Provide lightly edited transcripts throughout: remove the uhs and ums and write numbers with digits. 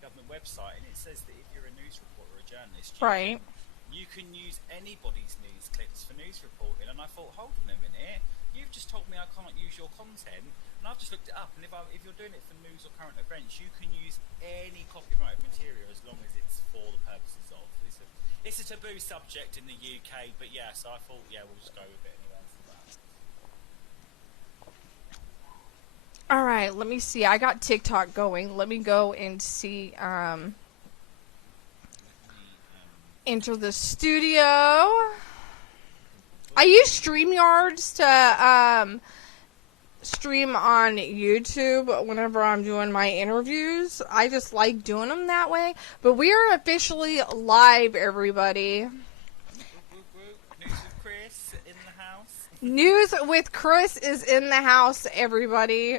government website, and it says that if you're a news reporter or a journalist, Right. you can use anybody's news clips for news reporting. And I thought, hold on a minute, you've just told me I can't use your content, and I've just looked it up. And if you're doing it for news or current events, you can use any copyrighted material as long as it's for the purposes of. It's a taboo subject in the UK, but yeah. So I thought, yeah, we'll just go with it anyway. All right, let me see. I got TikTok going. Let me go and see. Enter the studio. I use StreamYards to stream on YouTube whenever I'm doing my interviews. I just like doing them that way. But we are officially live, everybody. News with Chris in the house. News with Chris is in the house, everybody.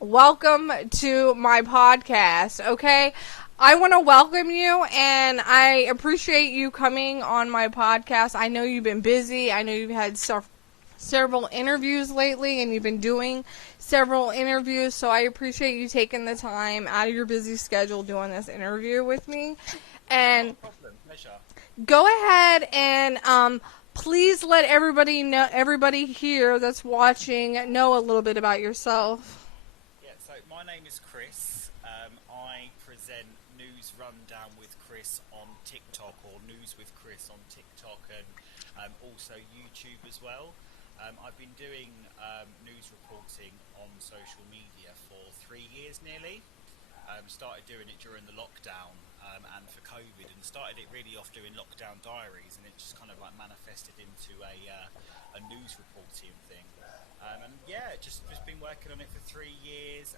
Welcome to my podcast, okay? I want to welcome you, and I appreciate you coming on my podcast. I know you've been busy. I know you've had several interviews lately, and you've been doing several interviews, so I appreciate you taking the time out of your busy schedule doing this interview with me. And no problem. Pleasure. Go ahead and please let everybody here that's watching know a little bit about yourself. Yeah, so my name is Chris. I present News Rundown with Chris on TikTok, or News with Chris on TikTok, and also YouTube as well. I've been doing news reporting on social media for 3 years nearly. Started doing it during the lockdown and for COVID, and started it really off doing lockdown diaries, and it just kind of like manifested into a news reporting thing. And yeah, just been working on it for 3 years,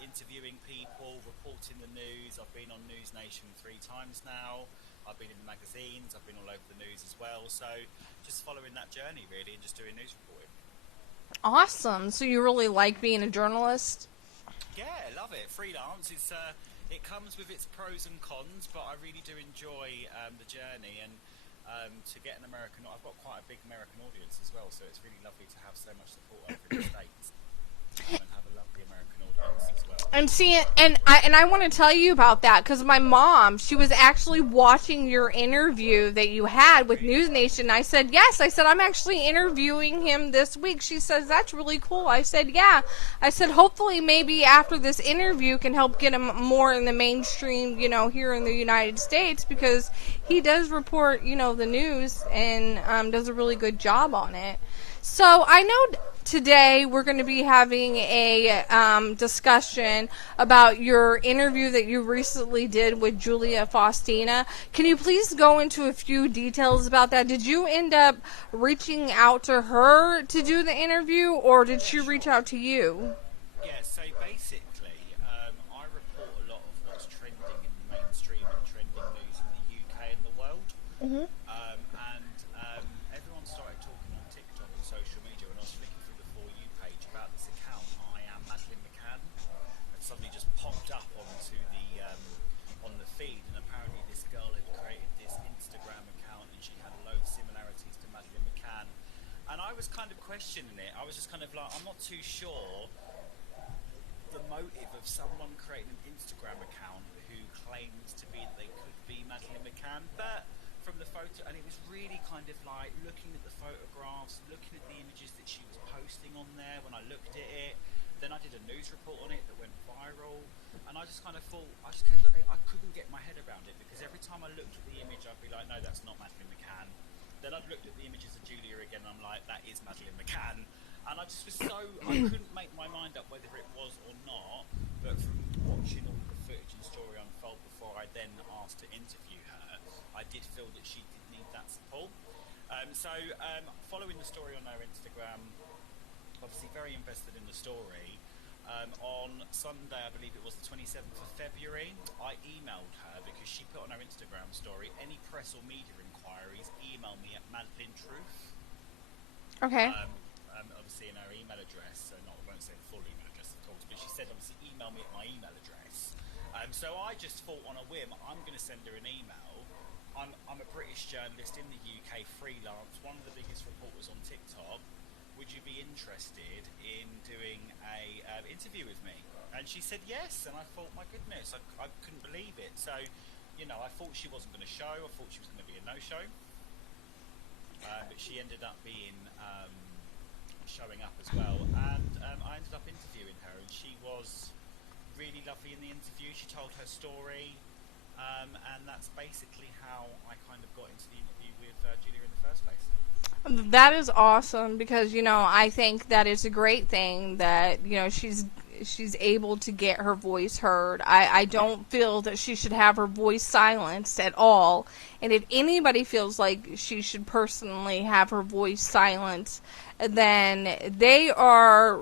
interviewing people, reporting the news. I've been on News Nation 3 times now. I've been in the magazines, I've been all over the news as well. So just following that journey really, and just doing news reporting. Awesome. So you really like being a journalist? Yeah, I love it. Freelance is it comes with its pros and cons, but I really do enjoy the journey, and to get an American. I've got quite a big American audience as well, so it's really lovely to have so much support over in the States and have a lovely American audience as well. And see, and I want to tell you about that, because my mom, she was actually watching your interview that you had with News Nation. I said, yes. I said, I'm actually interviewing him this week. She says, that's really cool. I said, yeah. I said, hopefully maybe after this interview can help get him more in the mainstream, here in the United States, because he does report, the news and does a really good job on it. So I know today we're going to be having a discussion about your interview that you recently did with Julia Faustyna. Can you please go into a few details about that? Did you end up reaching out to her to do the interview, or did she reach out to you? Yeah, so basically, I report a lot of what's trending in the mainstream and trending news in the UK and the world. Mm-hmm. Everyone started talking on TikTok and social media, and I was flicking through the For You page about this account, I Am Madeline McCann, and suddenly just popped up onto on the feed, and apparently this girl had created this Instagram account, and she had a load of similarities to Madeline McCann, and I was kind of questioning it. I was just kind of like, I'm not too sure the motive of someone creating an Instagram account who claims to be that they could be Madeline McCann, but from the photo, and it was really kind of like looking at the photographs, looking at the images that she was posting on there. When I looked at it, then I did a news report on it that went viral, and I just kind of thought, I couldn't get my head around it, because every time I looked at the image I'd be like, no, that's not Madeline McCann. Then I'd looked at the images of Julia again, and I'm like, that is Madeline McCann. And I just was I couldn't make my mind up whether it was or not, but from watching all the footage and story unfold before I then asked to interview her, I did feel that she did need that support. Following the story on her Instagram, obviously very invested in the story. On Sunday, I believe it was the 27th of February, I emailed her because she put on her Instagram story, any press or media inquiries, email me at Madeline Truth. Okay. Obviously in her email address, I won't say the full email address of course, but she said obviously email me at my email address. So I just thought on a whim, I'm going to send her an email. I'm a British journalist in the UK, freelance, one of the biggest reporters on TikTok. would you be interested in doing a interview with me? And she said yes, and I thought, my goodness, I couldn't believe it. So, I thought she wasn't going to show. I thought she was going to be a no-show, but she ended up being showing up as well, and I ended up interviewing her, and she was really lovely in the interview. She told her story, and that's basically how I kind of got into the interview with Julia in the first place. That is awesome because, I think that is a great thing that, she's able to get her voice heard. I don't feel that she should have her voice silenced at all. And if anybody feels like she should personally have her voice silenced, then they are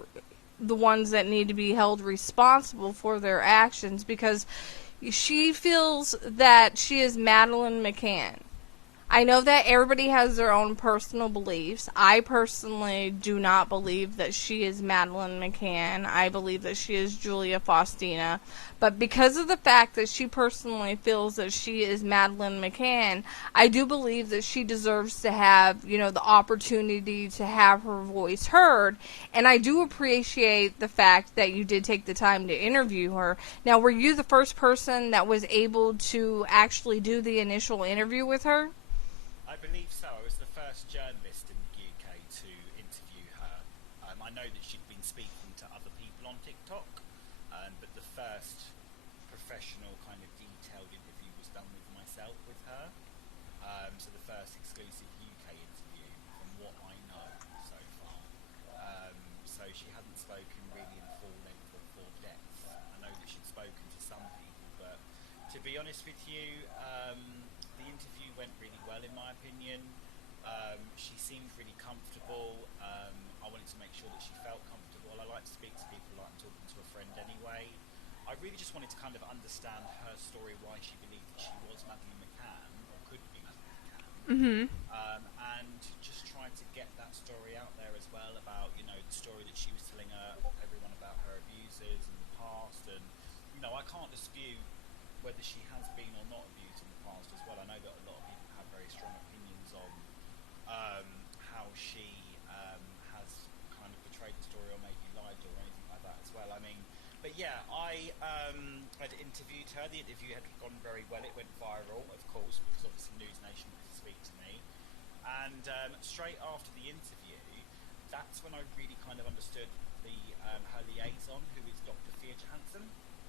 the ones that need to be held responsible for their actions, because she feels that she is Madeline McCann. I know that everybody has their own personal beliefs. I personally do not believe that she is Madeline McCann. I believe that she is Julia Faustyna. But because of the fact that she personally feels that she is Madeline McCann, I do believe that she deserves to have, the opportunity to have her voice heard. And I do appreciate the fact that you did take the time to interview her. Now, were you the first person that was able to actually do the initial interview with her? I believe so. I was the first journalist in the UK to interview her. I know that she'd been speaking to other people on TikTok, but the first professional kind of detailed interview was done with myself with her. So the first exclusive UK interview from what I know so far. So she hadn't spoken really in full length or full depth. I know that she'd spoken to some people, but to be honest with you, the interview went really well in my opinion. She seemed really comfortable. I wanted to make sure that she felt comfortable. I like to speak to people like I'm talking to a friend anyway. I really just wanted to kind of understand her story, why she believed that she was Madeline McCann, or could be Madeline McCann. Mm-hmm. And just trying to get that story out there as well about, the story that she was telling everyone about her abusers in the past. And, I can't dispute whether she has been or not abused in the past as well. I know that a lot of people have very strong opinions on how she has kind of portrayed the story or maybe lied or anything like that as well. But yeah, I had interviewed her. The interview had gone very well. It went viral, of course, because obviously News Nation wanted to speak to me. And straight after the interview, that's when I really kind of understood her liaison, who is Dr. Thea Johansson.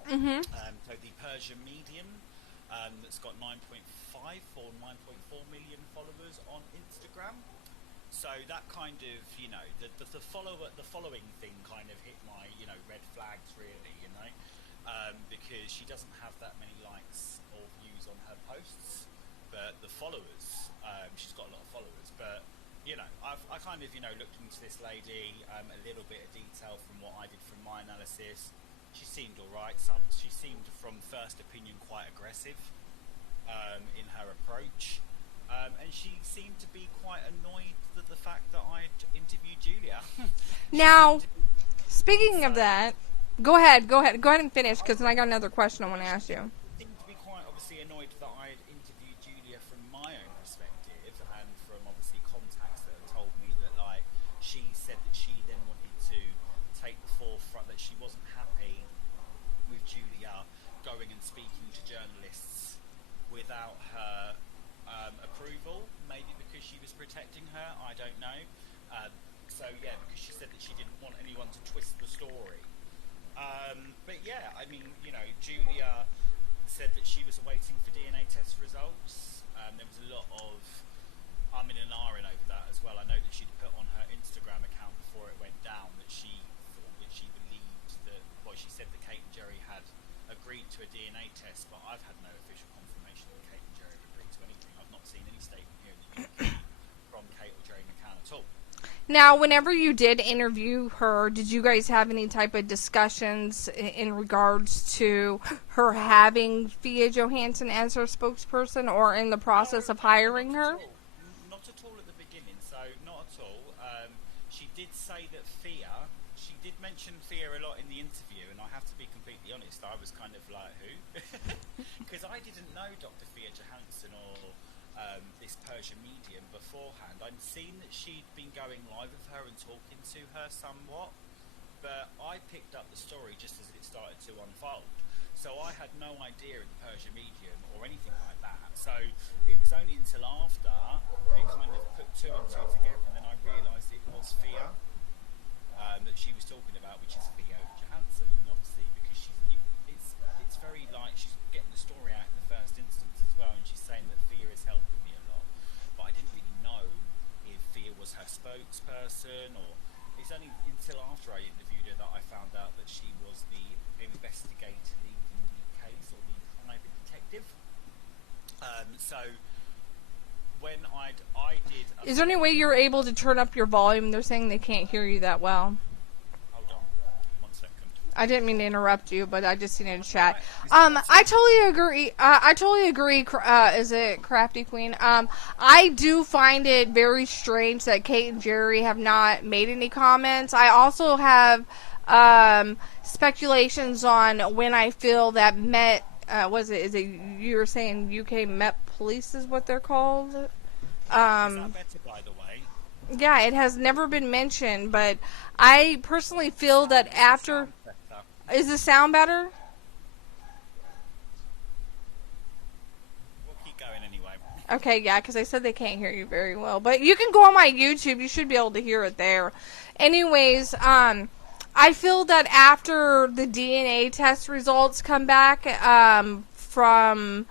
Mm-hmm. So the Persian medium that's got 9.4 million followers on Instagram. So that kind of, the following thing kind of hit my, red flags really, because she doesn't have that many likes or views on her posts, but the followers, she's got a lot of followers, but I kind of, looked into this lady, a little bit of detail from what I did from my analysis. She seemed alright. She seemed, from first opinion, quite aggressive in her approach. And she seemed to be quite annoyed at the fact that I'd interviewed Julia. Now, speaking of that, go ahead and finish, because then I got another question I want to ask you. Seemed to be quite obviously annoyed that I'd interviewed Julia from my own perspective, and from obviously contacts that have told me that, like, she said that she then wanted to take the forefront, that she wasn't happy with Julia going and speaking to journalists without her approval, maybe because she was protecting her, I don't know. So yeah, because she said that she didn't want anyone to twist the story. But yeah, Julia said that she was awaiting for DNA test results. There was a lot of I'm in an R over that as well. I know that she'd put on her Instagram account before it went down that she thought that she believed that, well, she said that Kate and Jerry had agreed to a DNA test, but I've had no official confirmation that Kate and Jerry have agreed to anything. I've not seen any statement here in the UK from Kate or Jerry McCann at all. Now, whenever you did interview her, did you guys have any type of discussions in regards to her having Thea Johansson as her spokesperson, or in the process of hiring her? Not at all at the beginning, so not at all. She did say that she did mention Thea a lot in the interview, and I have to be completely honest, I was kind of like, who? Because I didn't know Dr. Thea Johansson or this Persian medium beforehand. I'd seen that she'd been going live with her and talking to her somewhat, but I picked up the story just as it started to unfold. So I had no idea of the Persian medium or anything like that. So it was only until after it kind of put two and two together, and then I realised it was Thea that she was talking about, which is Thea Johansson, obviously, because it's very like she's getting the story out in the first instance as well, and she's saying that Thea is helping me a lot. But I didn't really know if Thea was her spokesperson, or it's only until after I interviewed her that I found out that she was the investigator leading the case, or the private detective. So when I did... Is there any way you're able to turn up your volume? They're saying they can't hear you that well. Hold on 1 second. I didn't mean to interrupt you, but I just seen it in chat. I totally agree. I totally agree. Is it Crafty Queen? I do find it very strange that Kate and Jerry have not made any comments. I also have speculations on when I feel that Met. Is it you were saying UK Met Police is what they're called? Is that better, by the way? Yeah, it has never been mentioned, but I personally feel that after... Is the sound better? We'll keep going anyway. Okay, yeah, because they said they can't hear you very well. But you can go on my YouTube. You should be able to hear it there. Anyways, I feel that after the DNA test results come back from...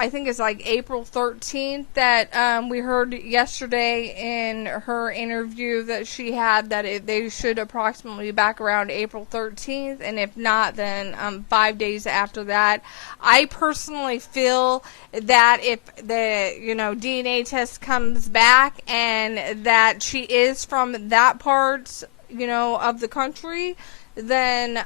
I think it's like April 13th that we heard yesterday in her interview that she had that they should approximately be back around April 13th, and if not, then 5 days after that. I personally feel that if the DNA test comes back and that she is from that part of the country, then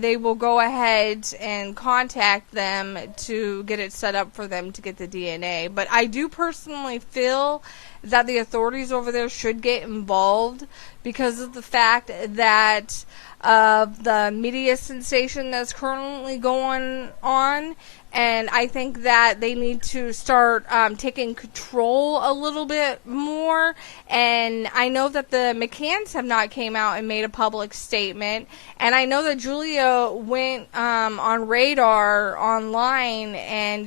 they will go ahead and contact them to get it set up for them to get the DNA. But I do personally feel that the authorities over there should get involved because of the fact that of the media sensation that's currently going on. And I think that they need to start taking control a little bit more. And I know that the McCanns have not came out and made a public statement. And I know that Julia went on Radar online and,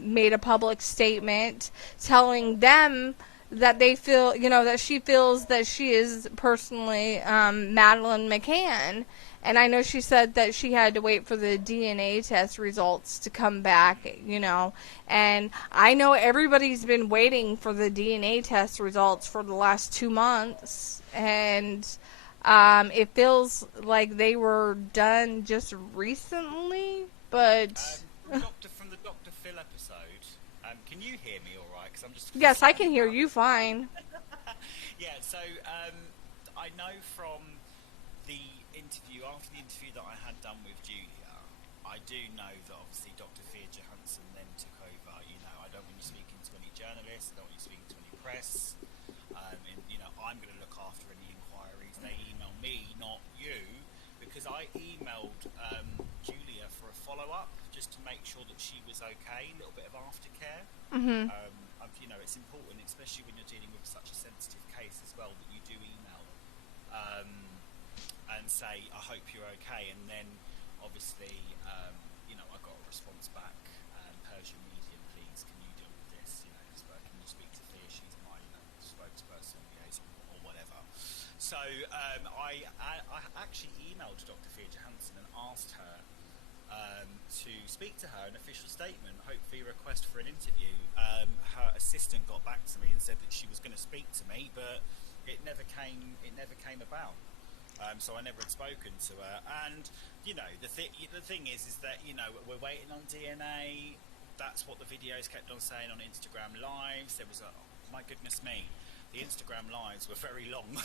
made a public statement telling them that they feel, that she feels that she is personally Madeleine McCann. And I know she said that she had to wait for the DNA test results to come back, And I know everybody's been waiting for the DNA test results for the last 2 months. And it feels like they were done just recently, but... From the Dr. Phil episode, can you hear me all right? 'Cause I'm just... Yes, I can hear you fine. Yeah, so I know from after the interview that I had done with Julia, I do know that obviously Dr. Thea Johansson then took over. I don't want you speaking to any journalists, I don't want you speaking to any press, and I'm going to look after any inquiries. They email me, not you, because I emailed Julia for a follow-up just to make sure that she was okay, a little bit of aftercare. Mm-hmm. It's important, especially when you're dealing with such a sensitive case as well, that you do email and say, I hope you're okay. And then obviously I got a response back, Persian medium, please, can you deal with this? Can you speak to Thea? She's my spokesperson, liaison, or whatever. So I actually emailed Dr. Thea Johansson and asked her to speak to her, an official statement, hopefully a request for an interview. Her assistant got back to me and said that she was going to speak to me, but it never came about. So I never had spoken to her. And the thing is that we're waiting on DNA. That's what the videos kept on saying on Instagram Lives. There was my goodness me, the Instagram Lives were very long.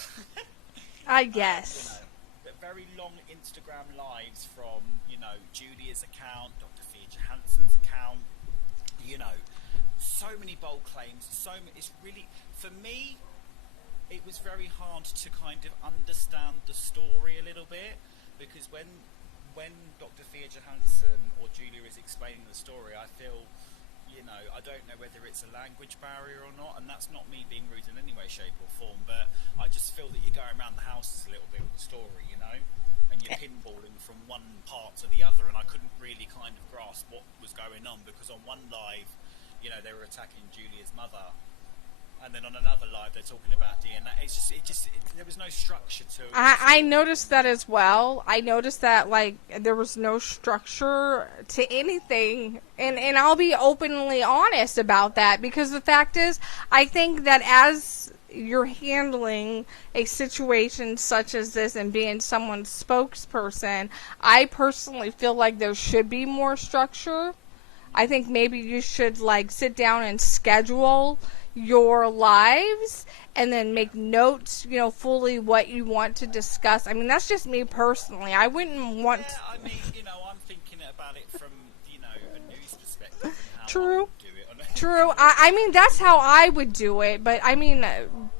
I guess. Very long Instagram Lives from Julia's account, Dr. Thea Johansson's account. So many bold claims. It's really, for me, it was very hard to kind of understand the story a little bit, because when Dr. Thea Johansson or Julia is explaining the story, I feel, you know, I don't know whether it's a language barrier or not, and that's not me being rude in any way, shape or form, but I just feel that you're going around the houses a little bit with the story, you know, and you're pinballing from one part to the other, and I couldn't really kind of grasp what was going on, because on one live, you know, they were attacking Julia's mother, and then on another live they're talking about DNA. There was no structure to it. I noticed that as well. I noticed that, like, there was no structure to anything. And I'll be openly honest about that, because the fact is, I think that as you're handling a situation such as this and being someone's spokesperson, I personally feel like there should be more structure. I think maybe you should, like, sit down and schedule your lives and then make notes, you know, fully what you want to discuss. I mean, that's just me personally. I wouldn't want to... I mean, you know, I'm thinking about it from, you know, a news perspective and how True. I would do it. True. I mean, that's how I would do it, but I mean,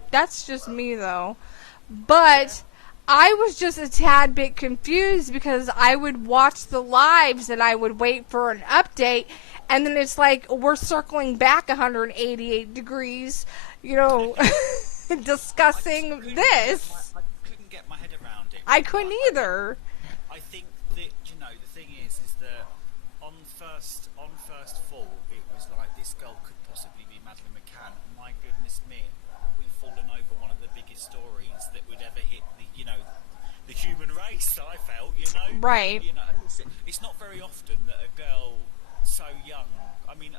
that's just me though. But I was just a tad bit confused, because I would watch the lives and I would wait for an update, and then it's like we're circling back 188 degrees, you know, discussing this. I couldn't get my head around it. I couldn't either. I think that, you know, the thing is that on first fall, it was like, this girl could possibly be Madeleine McCann. My goodness me, we've fallen over one of the biggest stories that would ever hit the, you know, the human race. I felt, you know, right. You know, and it's not very often that a girl so young. I mean,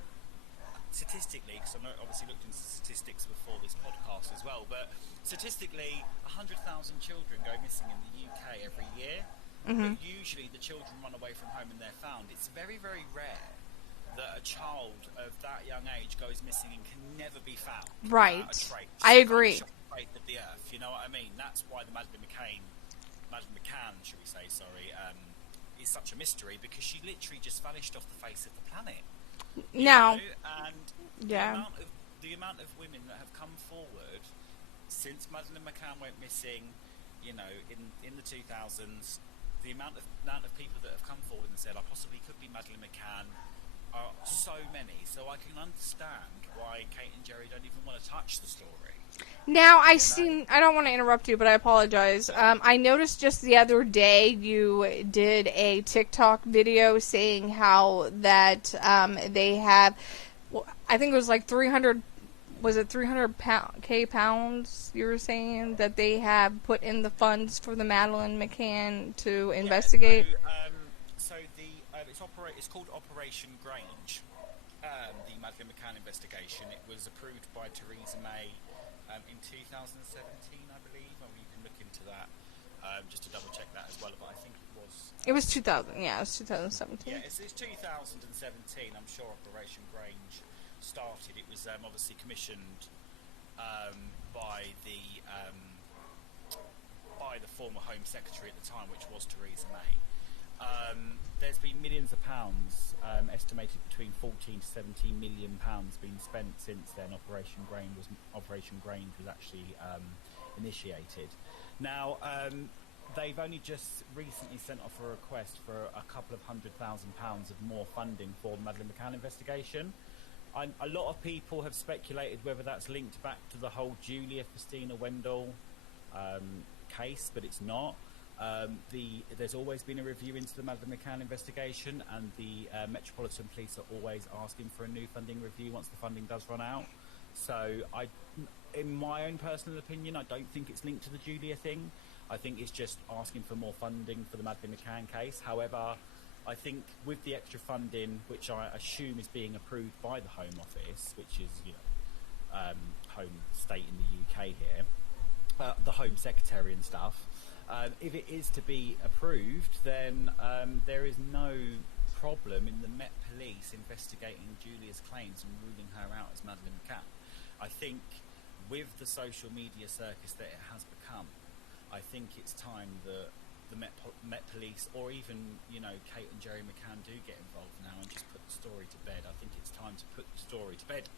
statistically, because I obviously looked into statistics before this podcast as well, but statistically, 100,000 children go missing in the UK every year. But usually the children run away from home and they're found. It's very, very rare that a child of that young age goes missing and can never be found. Right. I agree. Of the earth, you know what I mean? That's why the Madeleine McCann, should we say, sorry, is such a mystery, because she literally just vanished off the face of the planet. Now, and yeah, the amount of women that have come forward since Madeleine McCann went missing, you know, in the 2000s, the amount of people that have come forward and said, I possibly could be Madeleine McCann, are so many. So I can understand why Kate and Jerry don't even want to touch the story. Now, I don't want to interrupt you, but I apologize. I noticed just the other day you did a TikTok video saying how that they have, I think it was like 300, was it 300K pounds you were saying that they have put in the funds for the Madeleine McCann to investigate? So it's called Operation Grange, the Madeleine McCann investigation. It was approved by Theresa May in 2017, I believe. I mean, you can look into that just to double check that as well. But I think it was 2000. Yeah, it was 2017. Yeah, it's 2017. I'm sure Operation Grange started. It was obviously commissioned by the former Home Secretary at the time, which was Theresa May. There's been millions of pounds, estimated between 14 to 17 million pounds, being spent since then. Operation Grange was actually initiated. Now, they've only just recently sent off a request for a couple of £100,000 of more funding for the Madeleine McCann investigation. A lot of people have speculated whether that's linked back to the whole Julia Faustyna Wendell case, but it's not. There's always been a review into the Madeleine McCann investigation, and the Metropolitan Police are always asking for a new funding review once the funding does run out. So in my own personal opinion, I don't think it's linked to the Julia thing. I think it's just asking for more funding for the Madeleine McCann case. However, I think with the extra funding, which I assume is being approved by the Home Office, which is, you know, home state in the UK here, the Home Secretary and stuff, if it is to be approved, then there is no problem in the Met Police investigating Julia's claims and ruling her out as Madeleine McCann. I think with the social media circus that it has become, I think it's time that the Met Police, or even, you know, Kate and Jerry McCann, do get involved now and just put the story to bed. I think it's time to put the story to bed.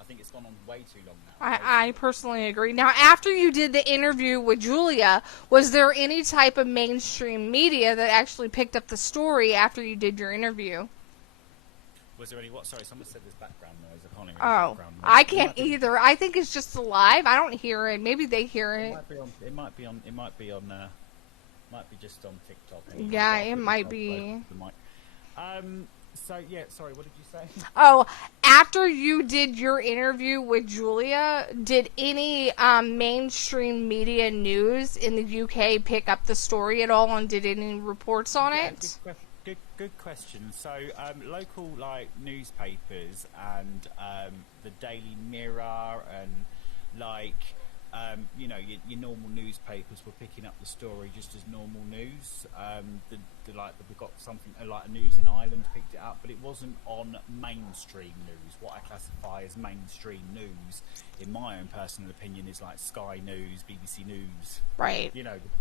I think it's gone on way too long now. I personally agree. Now, after you did the interview with Julia, was there any type of mainstream media that actually picked up the story after you did your interview? Was there any what? Sorry, someone said there's background noise. I can't hear any Oh, background noise. I can't either. I think it's just live. I don't hear it. Maybe they hear it. It might be just on TikTok. Anyway. Yeah, it might be. So yeah, sorry. What did you say? Oh, after you did your interview with Julia, did any mainstream media news in the UK pick up the story at all, and did any reports on it? Good question. So local newspapers and the Daily Mirror and your normal newspapers were picking up the story just as normal news. We got something like a News in Ireland picked it up, but it wasn't on mainstream news. What I classify as mainstream news, in my own personal opinion, is like Sky News, BBC News. Right.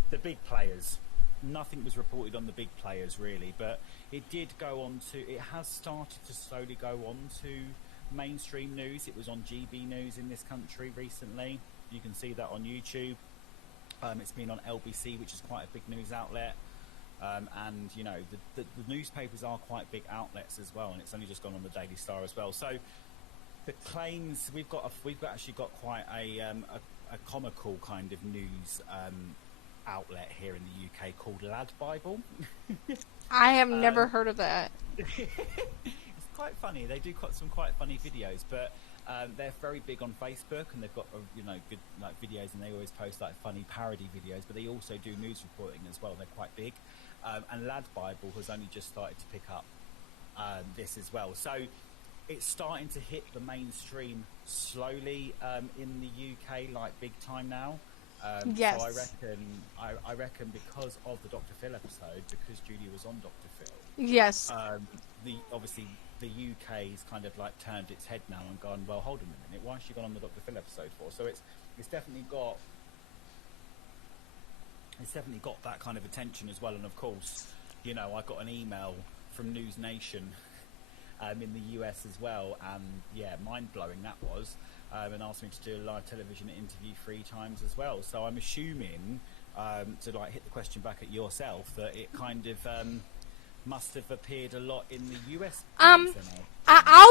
The big players. Nothing was reported on the big players really, but it did go on to. It has started to slowly go on to mainstream news. It was on GB News in this country recently. You can see that on YouTube. It's been on LBC, which is quite a big news outlet. And the newspapers are quite big outlets as well, and it's only just gone on the Daily Star as well. So the claims we've actually got quite a comical kind of news outlet here in the UK called Lad Bible. I have never heard of that. It's quite funny. They do some quite funny videos, but they're very big on Facebook, and they've got good videos, and they always post funny parody videos. But they also do news reporting as well. They're quite big, and Lad Bible has only just started to pick up this as well. So it's starting to hit the mainstream slowly in the UK, big time now. Yes. So I reckon because of the Dr. Phil episode, because Julia was on Dr. Phil. Yes. Obviously the UK's kind of turned its head now and gone, well, hold on a minute, why has she gone on the Dr. Phil episode for? So it's definitely got that kind of attention as well. And of course, I got an email from News Nation in the US as well, and yeah, mind blowing that was. And asked me to do a live television interview 3 times as well. So I'm assuming, to hit the question back at yourself, that it kind of must have appeared a lot in the US. I'll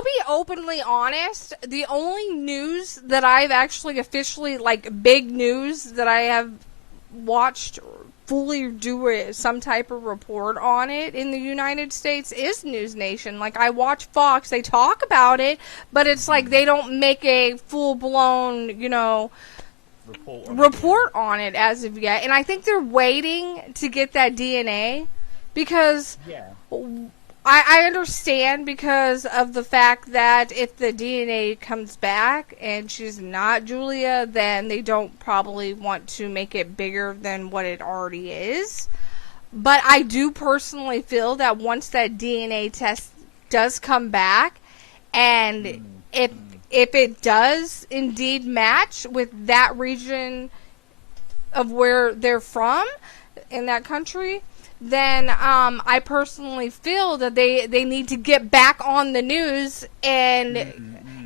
be openly honest. The only news that I've actually officially, big news that I have watched fully do some type of report on it in the United States is News Nation. I watch Fox, they talk about it, but it's they don't make a full-blown, report on it as of yet. And I think they're waiting to get that DNA because I understand because of the fact that if the DNA comes back and she's not Julia, then they don't probably want to make it bigger than what it already is. But I do personally feel that once that DNA test does come back, and if it does indeed match with that region of where they're from in that country, then I personally feel that they need to get back on the news, and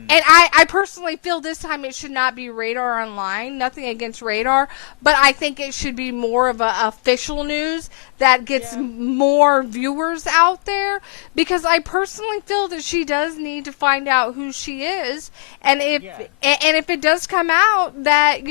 I personally feel this time it should not be Radar Online. Nothing against Radar, but I think it should be more of a official news that gets more viewers out there, because I personally feel that she does need to find out who she is, and if it does come out that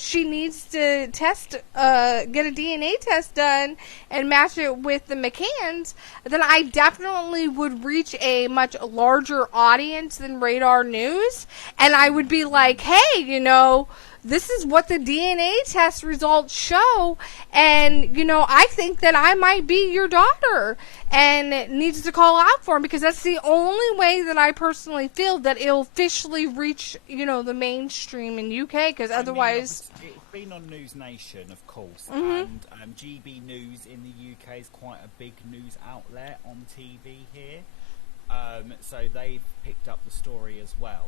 she needs to test, get a DNA test done and match it with the McCanns, then I definitely would reach a much larger audience than Radar News, and I would be like, hey, this is what the DNA test results show, and I think that I might be your daughter, and it needs to call out for him, because that's the only way that I personally feel that it'll officially reach the mainstream in UK, because otherwise it's been on News Nation, of course, and GB News in the UK is quite a big news outlet on TV here, so they've picked up the story as well.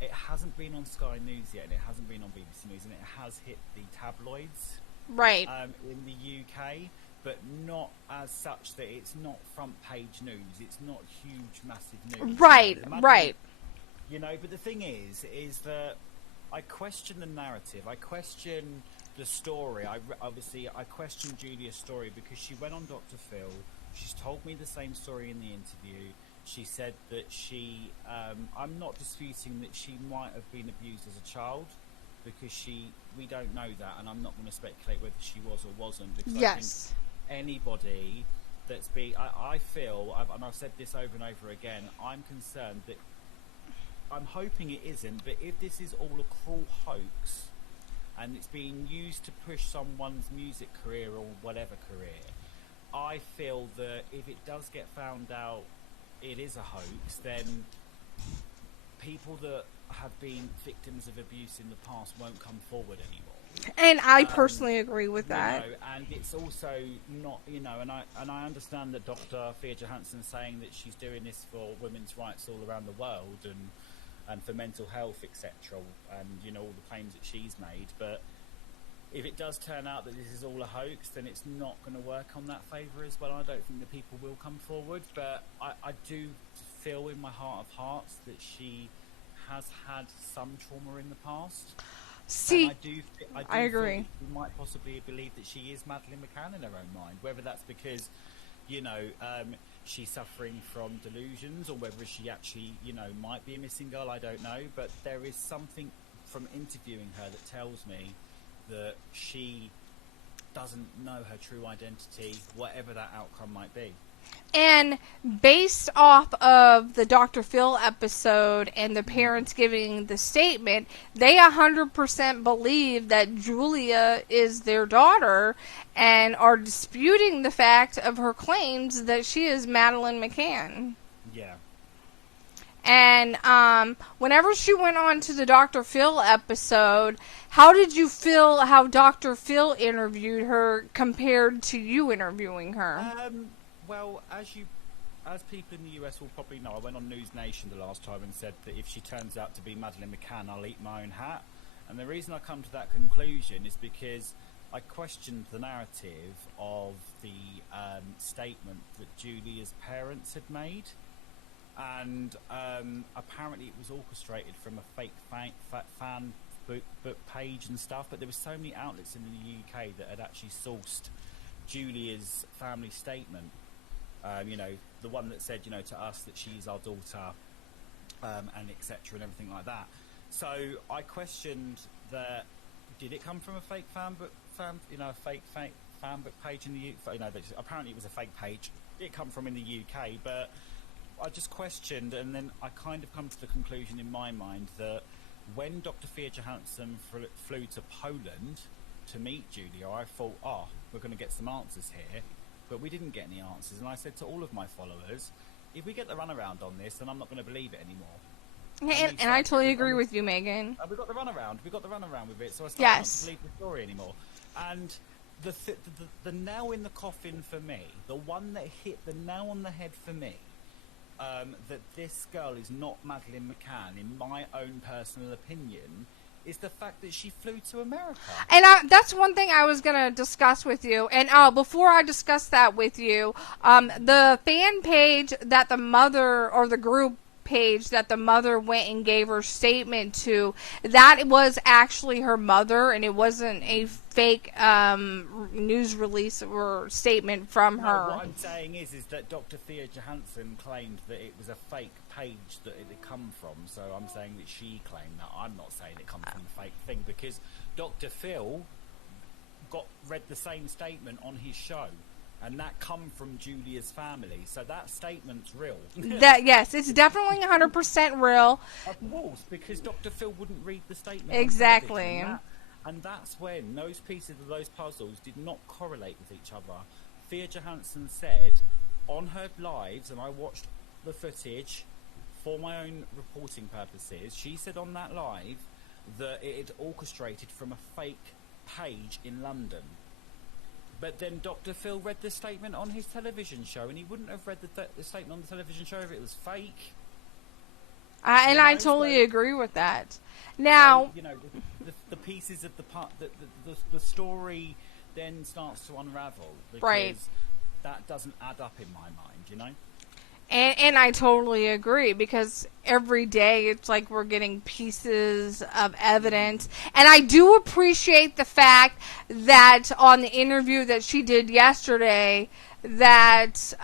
It hasn't been on Sky News yet, and it hasn't been on BBC News, and it has hit the tabloids, right, in the UK, but not as such that it's not front page news. It's not huge, massive news. Right, right. But the thing is that I question the narrative. I question the story. I question Julia's story, because she went on Dr. Phil. She's told me the same story in the interview. She said that I'm not disputing that she might have been abused as a child, because we don't know that, and I'm not going to speculate whether she was or wasn't, because Yes. I think anybody that's I feel, and I've said this over and over again, I'm concerned that, I'm hoping it isn't, but if this is all a cruel hoax, and it's being used to push someone's music career or whatever career, I feel that if it does get found out it is a hoax, then people that have been victims of abuse in the past won't come forward anymore. And I personally agree with that. And it's also not, and I understand that Dr. Thea Johansson's saying that she's doing this for women's rights all around the world and for mental health, etc., and all the claims that she's made. But if it does turn out that this is all a hoax, then it's not going to work on that favour as well. I don't think that people will come forward, but I do feel in my heart of hearts that she has had some trauma in the past. See, I agree. We might possibly believe that she is Madeleine McCann in her own mind, whether that's because, she's suffering from delusions, or whether she actually, might be a missing girl. I don't know, but there is something from interviewing her that tells me that she doesn't know her true identity, whatever that outcome might be. And based off of the Dr. Phil episode and the parents giving the statement, they 100% believe that Julia is their daughter and are disputing the fact of her claims that she is Madeleine McCann. Yeah. And whenever she went on to the Dr. Phil episode, how did you feel how Dr. Phil interviewed her compared to you interviewing her? Well, as people in the US will probably know, I went on News Nation the last time and said that if she turns out to be Madeleine McCann, I'll eat my own hat. And the reason I come to that conclusion is because I questioned the narrative of the statement that Julia's parents had made. And apparently it was orchestrated from a fake fan book page and stuff, but there were so many outlets in the UK that had actually sourced Julia's family statement. The one that said, to us that she's our daughter, and etc. and everything like that. So I questioned that. Did it come from a fake fan book page in the UK? Apparently it was a fake page. It come from in the UK, but I just questioned, and then I kind of come to the conclusion in my mind that when Dr. Thea Johansson flew to Poland to meet Julia, I thought, we're going to get some answers here. But we didn't get any answers, and I said to all of my followers, if we get the runaround on this, then I'm not going to believe it anymore. And I totally agree with you, Megan. We got the runaround. We got the runaround with it, so I started not to believe the story anymore. And the nail in the coffin for me, the one that hit the nail on the head for me, that this girl is not Madeleine McCann, in my own personal opinion, is the fact that she flew to America. And that's one thing I was going to discuss with you. And before I discuss that with you, the fan page that the mother, or the group page that the mother went and gave her statement to, that was actually her mother, and it wasn't a fake news release or statement from her. What I'm saying is that Dr. Thea Johansson claimed that it was a fake page that it had come from, so I'm saying that she claimed that. I'm not saying it comes from a fake thing, because Dr. Phil read the same statement on his show, and that come from Julia's family, so that statement's real. Yes, it's definitely 100% real. Of course, because Dr. Phil wouldn't read the statement. Exactly. And that's when those pieces of those puzzles did not correlate with each other. Thea Johansson said on her lives, and I watched the footage for my own reporting purposes, she said on that live that it had orchestrated from a fake page in London. But then Dr. Phil read the statement on his television show, and he wouldn't have read the statement on the television show if it was fake. And I totally agree with that. Now, the pieces of the story then starts to unravel, because that doesn't add up in my mind, And I totally agree, because every day it's like we're getting pieces of evidence. And I do appreciate the fact that on the interview that she did yesterday, that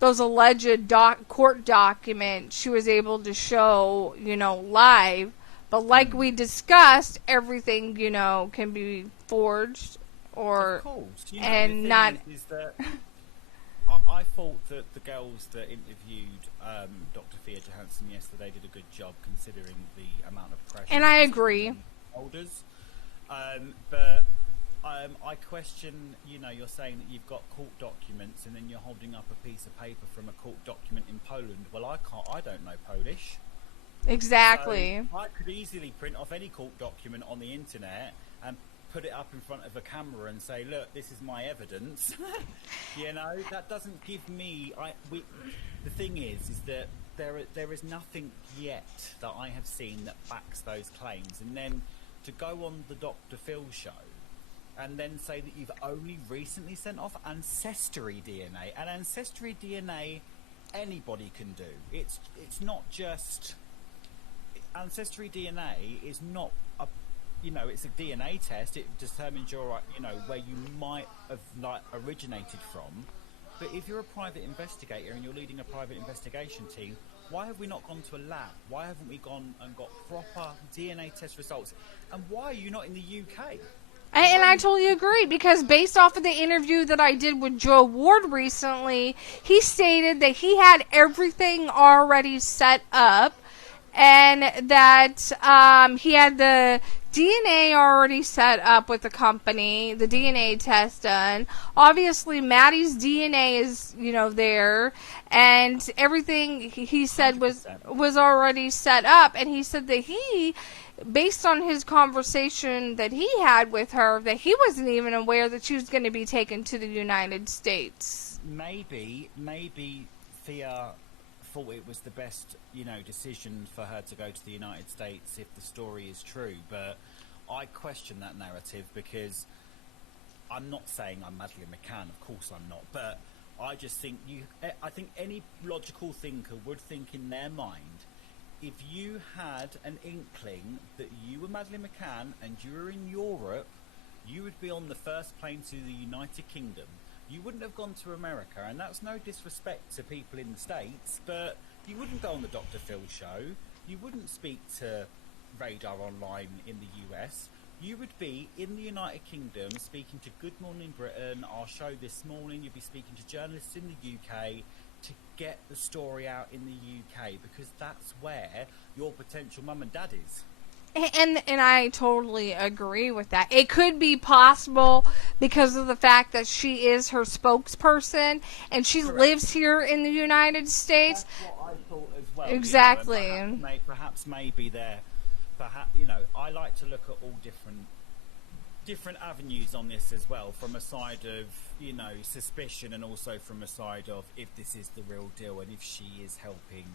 the those alleged court documents she was able to show, live. But like we discussed, everything, can be forged or of course. and not. Is that I thought that the girls that interviewed Dr. Thea Johansson yesterday did a good job considering the amount of pressure. And I agree. Holders. But I question, you're saying that you've got court documents and then you're holding up a piece of paper from a court document in Poland. Well, I don't know Polish. Exactly. So I could easily print off any court document on the internet and put it up in front of a camera and say, look, this is my evidence. That doesn't give me... the thing is that there is nothing yet that I have seen that backs those claims. And then to go on the Dr. Phil show and then say that you've only recently sent off ancestry DNA. And ancestry DNA, anybody can do. It's not just... Ancestry DNA is not a... it's a DNA test. It determines your, where you might have originated from. But if you're a private investigator and you're leading a private investigation team, why have we not gone to a lab? Why haven't we gone and got proper DNA test results? And why are you not in the UK? And I totally agree, because based off of the interview that I did with Joe Ward recently, he stated that he had everything already set up and that he had the DNA already set up with the company, the DNA test done. Obviously, Maddie's DNA is, there, and everything he said was already set up. And he said that he, based on his conversation that he had with her, that he wasn't even aware that she was going to be taken to the United States. Maybe Thea thought it was the best, decision for her to go to the United States if the story is true, but I question that narrative because I'm not saying I'm Madeleine McCann, of course I'm not, but I just think I think any logical thinker would think in their mind, if you had an inkling that you were Madeleine McCann and you were in Europe, you would be on the first plane to the United Kingdom. You wouldn't have gone to America, and that's no disrespect to people in the States, but you wouldn't go on the Dr. Phil show. You wouldn't speak to Radar Online in the US. You would be in the United Kingdom speaking to Good Morning Britain, our show this morning. You'd be speaking to journalists in the UK to get the story out in the UK, because that's where your potential mum and dad is. And I totally agree with that. It could be possible because of the fact that she is her spokesperson and she Correct. lives here in the United States. That's what I thought as well. Exactly. Perhaps maybe there. Perhaps I like to look at all different avenues on this as well, from a side of suspicion, and also from a side of if this is the real deal and if she is helping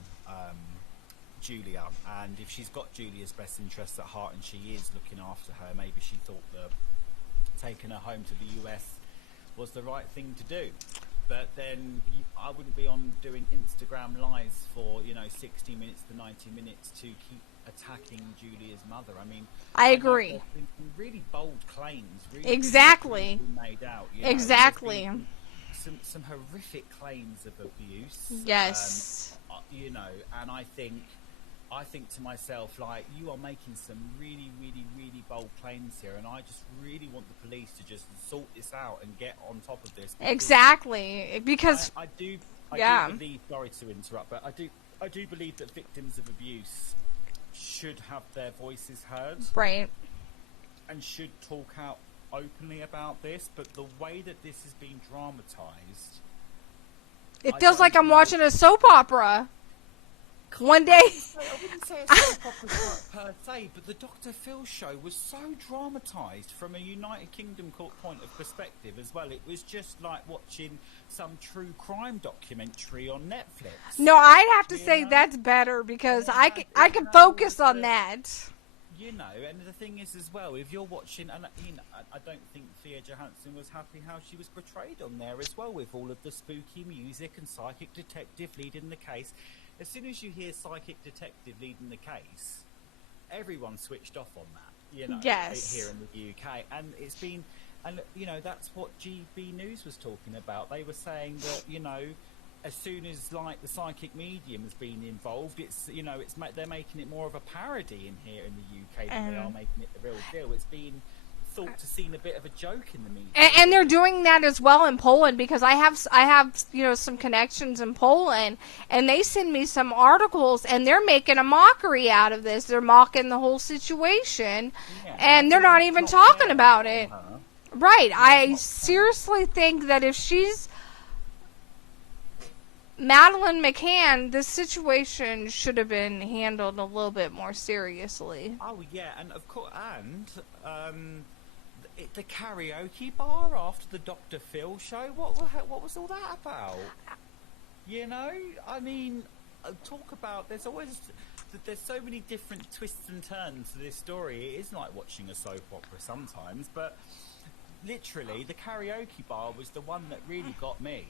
Julia, and if she's got Julia's best interests at heart and she is looking after her, maybe she thought that taking her home to the US was the right thing to do. But then I wouldn't be on doing Instagram lives for 60 minutes to 90 minutes to keep attacking Julia's mother. I mean, I agree. There's been some really bold claims. Exactly. Made out. Exactly. Some horrific claims of abuse. Yes. And I think to myself, you are making some really, really, really bold claims here, and I just really want the police to just sort this out and get on top of this. Exactly, because I do believe. Sorry to interrupt, but I do believe that victims of abuse should have their voices heard, right, and should talk out openly about this. But the way that this has been dramatized, it feels like I'm watching a soap opera. One day, I wouldn't say a soap opera per se, but the Dr. Phil show was so dramatised from a United Kingdom court point of perspective as well. It was just like watching some true crime documentary on Netflix. No, I'd have to say that's better, because I can focus on that. And the thing is as well, if you're watching, and I don't think Thea Johansson was happy how she was portrayed on there as well, with all of the spooky music and psychic detective leading the case. As soon as you hear psychic detective leading the case, everyone switched off on that, yes. Here in the UK. And it's been, and that's what GB News was talking about. They were saying that, as soon as like the psychic medium has been involved, it's they're making it more of a parody in here in the UK than they are making it the real deal. It's been thought to seem a bit of a joke in the media, and they're doing that as well in Poland, because I have some connections in Poland, and they send me some articles, and they're making a mockery out of this. They're mocking the whole situation, and they're not even talking about it. Right. I seriously think that if she's Madeleine McCann, this situation should have been handled a little bit more seriously. Oh yeah, and of course, the karaoke bar after the Dr. Phil show. What was all that about? I mean, talk about. There's so many different twists and turns to this story. It is like watching a soap opera sometimes, but literally, the karaoke bar was the one that really got me.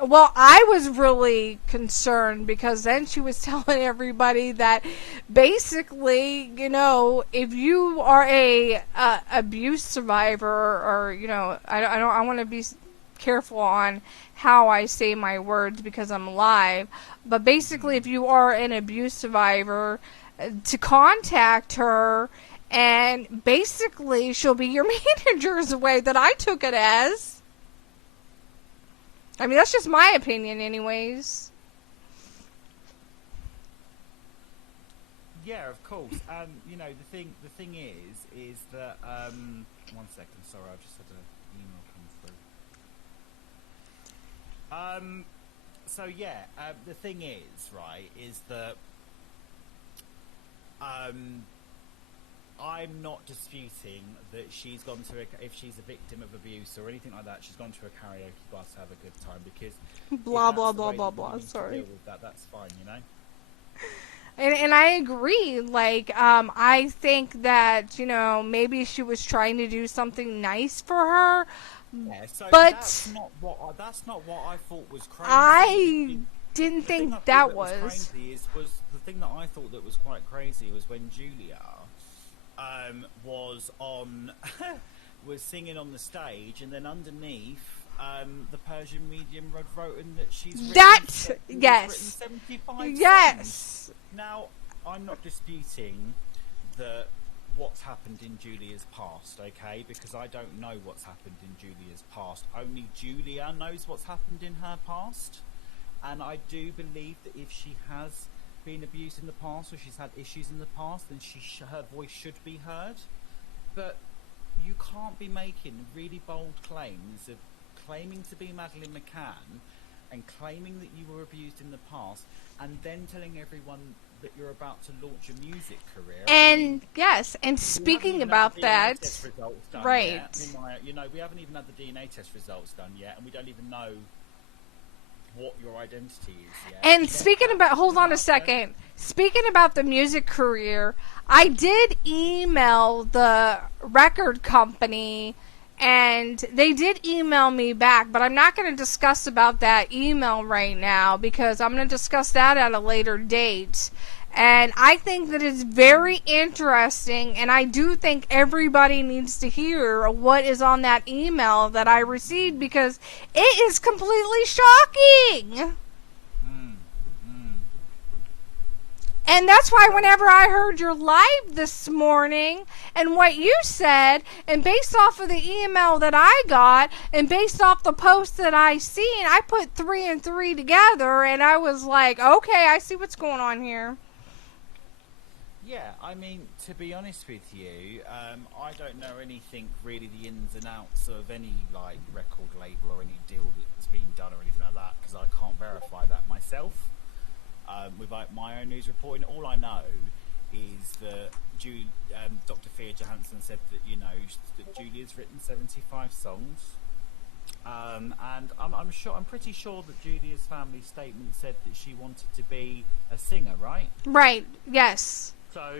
Well, I was really concerned because then she was telling everybody that basically, if you are a abuse survivor, or I want to be careful on how I say my words because I'm live, but basically, if you are an abuse survivor, to contact her, and basically she'll be your manager, is the way that I took it as. I mean, that's just my opinion anyways. Yeah, of course. The thing is that, 1 second, sorry, I just had an email come through. The thing is, right, is that, I'm not disputing that she's gone to if she's a victim of abuse or anything like that, she's gone to a karaoke bar to have a good time, because blah blah. Sorry, deal with that's fine, And I agree. Like, I think that maybe she was trying to do something nice for her. Yeah, so but that's not what I thought was crazy. I didn't think that was crazy. Was the thing that I thought that was quite crazy was when Julia was singing on the stage, and then underneath the Persian medium wrote in that she's written 75 songs. Now, I'm not disputing that what's happened in Julia's past, okay? Because I don't know what's happened in Julia's past. Only Julia knows what's happened in her past. And I do believe that if she has been abused in the past, or she's had issues in the past, then her voice should be heard. But you can't be making really bold claims of claiming to be Madeleine McCann and claiming that you were abused in the past, and then telling everyone that you're about to launch a music career. And and speaking about that, right? We haven't even had the DNA test results done yet, and we don't even know what your identity is yet. And speaking about, hold on a second. Speaking about the music career, I did email the record company, and they did email me back, but I'm not going to discuss about that email right now, because I'm going to discuss that at a later date. And I think that it's very interesting, and I do think everybody needs to hear what is on that email that I received, because it is completely shocking. And that's why whenever I heard your live this morning and what you said, and based off of the email that I got, and based off the post that I seen, I put 3 and 3 together, and I was like, okay, I see what's going on here. Yeah, I mean, to be honest with you, I don't know anything really, the ins and outs of any like record label or any deal that's been done or anything like that, because I can't verify that myself. With my own news reporting, all I know is that Dr. Thea Johansson said that that Julia's written 75 songs, and I'm pretty sure that Julia's family statement said that she wanted to be a singer, right? Right. Yes. So,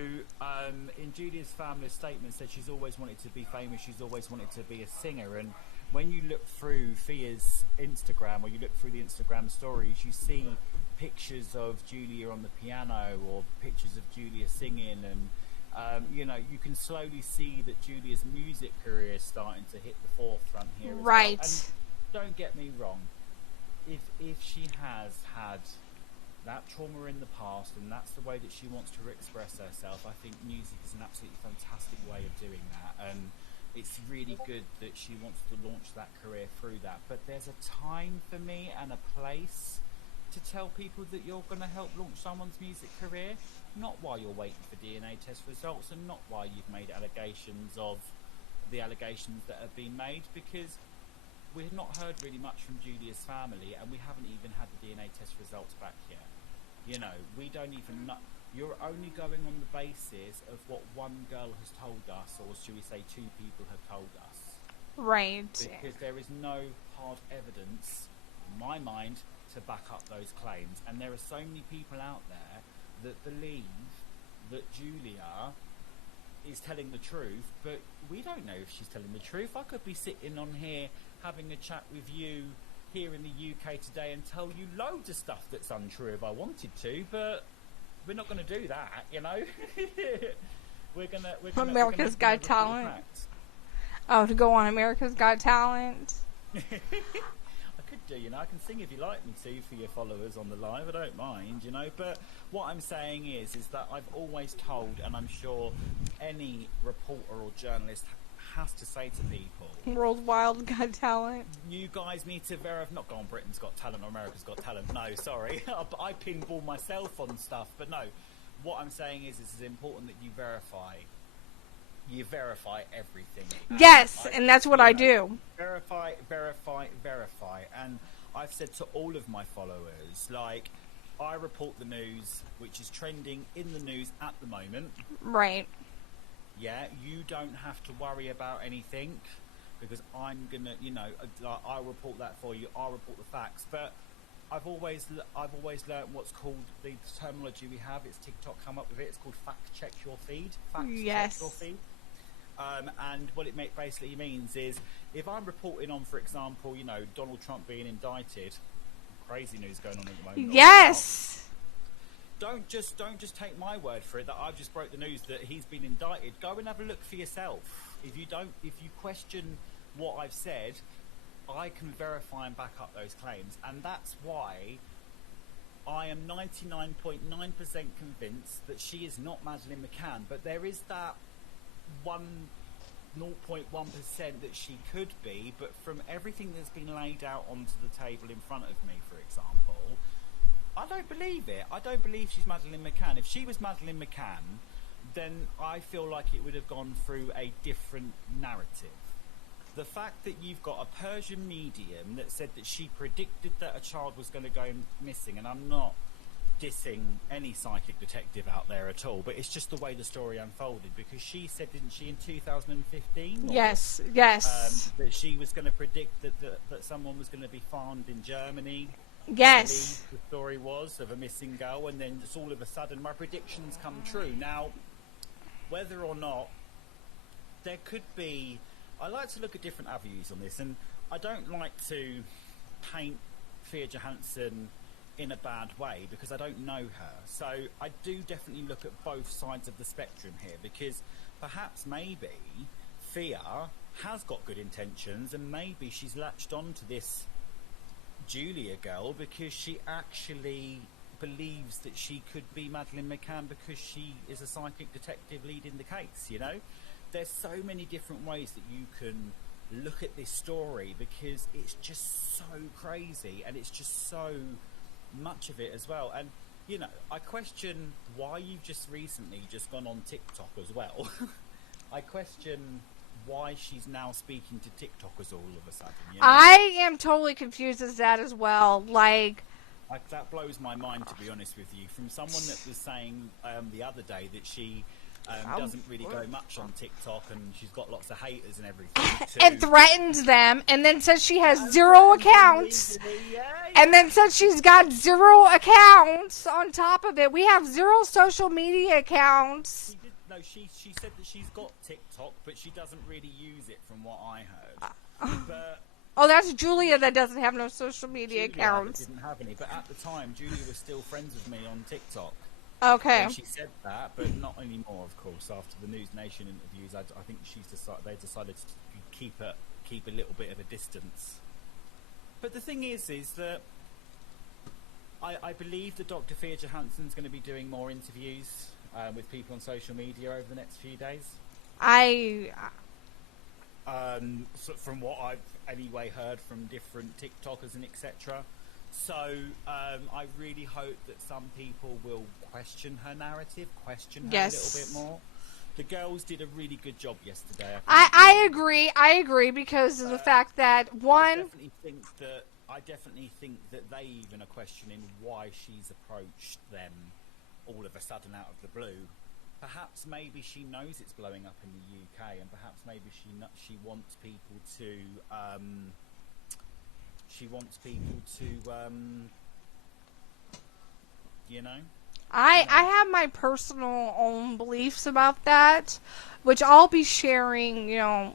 in Julia's family statement said she's always wanted to be famous, she's always wanted to be a singer, and when you look through Thea's Instagram, or you look through the Instagram stories, you see pictures of Julia on the piano, or pictures of Julia singing, and you can slowly see that Julia's music career is starting to hit the forefront here as right. well. And don't get me wrong, if she has had that trauma in the past and that's the way that she wants to express herself, I think music is an absolutely fantastic way of doing that, and it's really good that she wants to launch that career through that. But there's a time for me and a place to tell people that you're going to help launch someone's music career, not while you're waiting for DNA test results, and not while you've made allegations of the allegations that have been made, because we've not heard really much from Julia's family, and we haven't even had the DNA test results back yet. You know, we don't even know. You're only going on the basis of what one girl has told us, or should we say two people have told us. Right. Because there is no hard evidence, in my mind, to back up those claims. And there are so many people out there that believe that Julia is telling the truth, but we don't know if she's telling the truth. I could be sitting on here having a chat with you here in the UK today and tell you loads of stuff that's untrue if I wanted to, but we're not going to do that, you know. we're gonna America's Got Talent. Oh, to go on America's Got Talent. I could do, you know. I can sing if you like me to for your followers on the live. I don't mind, you know. But what I'm saying is that I've always told, and I'm sure any reporter or journalist has to say to people, Worldwide Got Talent. You guys need to verify, not go on Britain's Got Talent or America's Got Talent. No, sorry. I pinball myself on stuff. But no, what I'm saying is it's important that you verify everything. Yes, and that's what I do. Verify. And I've said to all of my followers, like, I report the news which is trending in the news at the moment. Right. Yeah, you don't have to worry about anything, because I'm gonna, you know, I'll report that for you. I'll report the facts. But I've always learned what's called, the terminology we have. It's TikTok come up with it. It's called fact check your feed. Fact check your feed. And what it basically means is, if I'm reporting on, for example, you know, Donald Trump being indicted, crazy news going on at the moment. Yes. Don't just take my word for it that I've just broke the news that he's been indicted. Go and have a look for yourself. If you question what I've said, I can verify and back up those claims, and that's why I am 99.9% convinced that she is not Madeleine McCann. But there is that 0.1% that she could be. But from everything that's been laid out onto the table in front of me, for example, I don't believe it. I don't believe she's Madeleine McCann. If she was Madeleine McCann, then I feel like it would have gone through a different narrative. The fact that you've got a Persian medium that said that she predicted that a child was going to go missing, and I'm not dissing any psychic detective out there at all, but it's just the way the story unfolded, because she said, didn't she, in 2015? Yes. That she was going to predict that someone was going to be found in Germany. Yes. The story was of a missing girl, and then just all of a sudden my predictions come true. Now, whether or not there could be, I like to look at different avenues on this, and I don't like to paint Thea Johansson in a bad way because I don't know her. So I do definitely look at both sides of the spectrum here, because perhaps maybe Thea has got good intentions, and maybe she's latched on to this Julia girl because she actually believes that she could be Madeleine McCann because she is a psychic detective leading the case, you know? There's so many different ways that you can look at this story, because it's just so crazy, and it's just so much of it as well. And, you know, I question why you've just recently just gone on TikTok as well. I question why she's now speaking to TikTokers all of a sudden. You know? I am totally confused as that as well. Like, that blows my mind, to be honest with you. From someone that was saying the other day that she doesn't really go much on TikTok, and she's got lots of haters and everything. And threatens them, and then says she has 0 accounts. And then says she's got 0 accounts on top of it. We have 0 social media accounts. No, she said that she's got TikTok, but she doesn't really use it, from what I heard. But oh, that's Julia that doesn't have no social media Julia accounts. Didn't have any, but at the time, Julia was still friends with me on TikTok. Okay. And she said that, but not anymore, of course. After the News Nation interviews, I think they decided to keep a little bit of a distance. But the thing is that I believe that Dr. Thea Johansson's going to be doing more interviews with people on social media over the next few days. So from what I've anyway heard from different TikTokers and etc. So I really hope that some people will question her narrative, question her a little bit more. The girls did a really good job yesterday. I agree because of the fact that one. I definitely think that they even are questioning why she's approached them all of a sudden out of the blue. Perhaps maybe she knows it's blowing up in the UK, and perhaps maybe she wants people to I have my personal own beliefs about that, which I'll be sharing,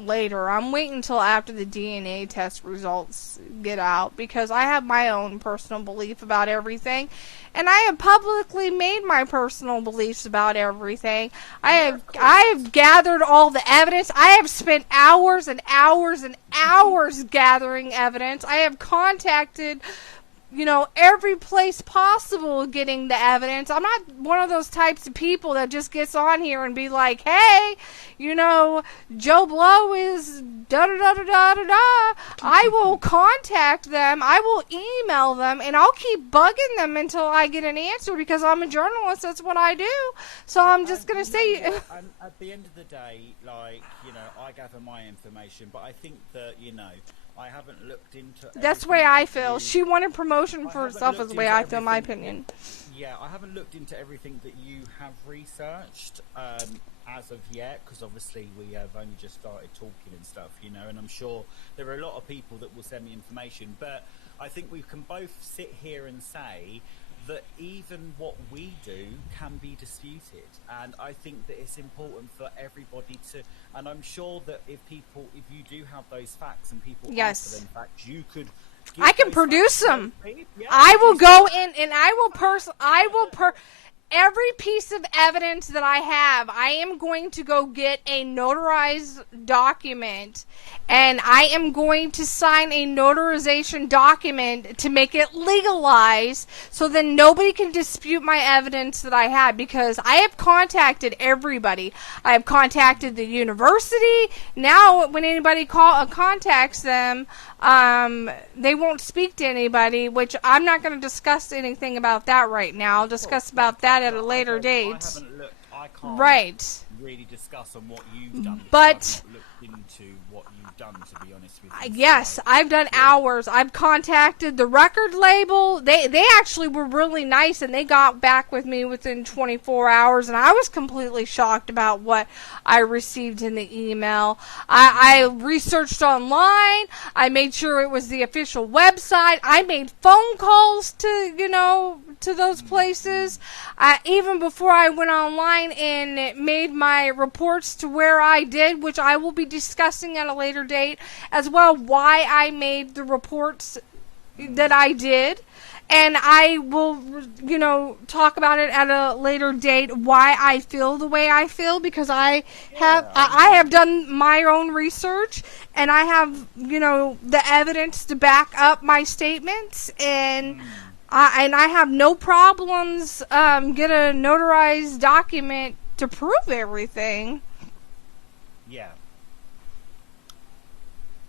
later. I'm waiting until after the DNA test results get out because I have my own personal belief about everything, and I have publicly made my personal beliefs about everything. I have gathered all the evidence. I have spent hours and hours and hours gathering evidence. I have contacted every place possible getting the evidence. I'm not one of those types of people that just gets on here and be like, hey, Joe Blow is da-da-da-da-da-da-da. I will contact them, I will email them, and I'll keep bugging them until I get an answer because I'm a journalist. That's what I do. So I'm just going to say... And at the end of the day, I gather my information, but I think that, I haven't looked into... That's the way I feel. She wanted promotion for herself is the way I feel, my opinion. Yeah, I haven't looked into everything that you have researched as of yet, because obviously we have only just started talking and stuff, and I'm sure there are a lot of people that will send me information, but I think we can both sit here and say that even what we do can be disputed, and I think that it's important for everybody to, and I'm sure that if you do have those facts and people ask for them facts, you could I can produce them. Yeah, I will go in and every piece of evidence that I have, I am going to go get a notarized document, and I am going to sign a notarization document to make it legalized so then nobody can dispute my evidence that I have, because I have contacted everybody. I have contacted the university. Now when anybody contacts them, they won't speak to anybody, which I'm not going to discuss anything about that right now. I'll discuss about that at a later date. I can't really discuss on what you've done. But I've looked into what you've done, to be honest with you. Yes, I've done hours. I've contacted the record label. They actually were really nice, and they got back with me within 24 hours, and I was completely shocked about what I received in the email. I researched online. I made sure it was the official website. I made phone calls to those places. Even before I went online and made my reports to where I did, which I will be discussing at a later date, as well why I made the reports that I did. And I will, talk about it at a later date, why I feel the way I feel, because I have done my own research, and I have, the evidence to back up my statements, and I have no problems get a notarized document to prove everything. Yeah.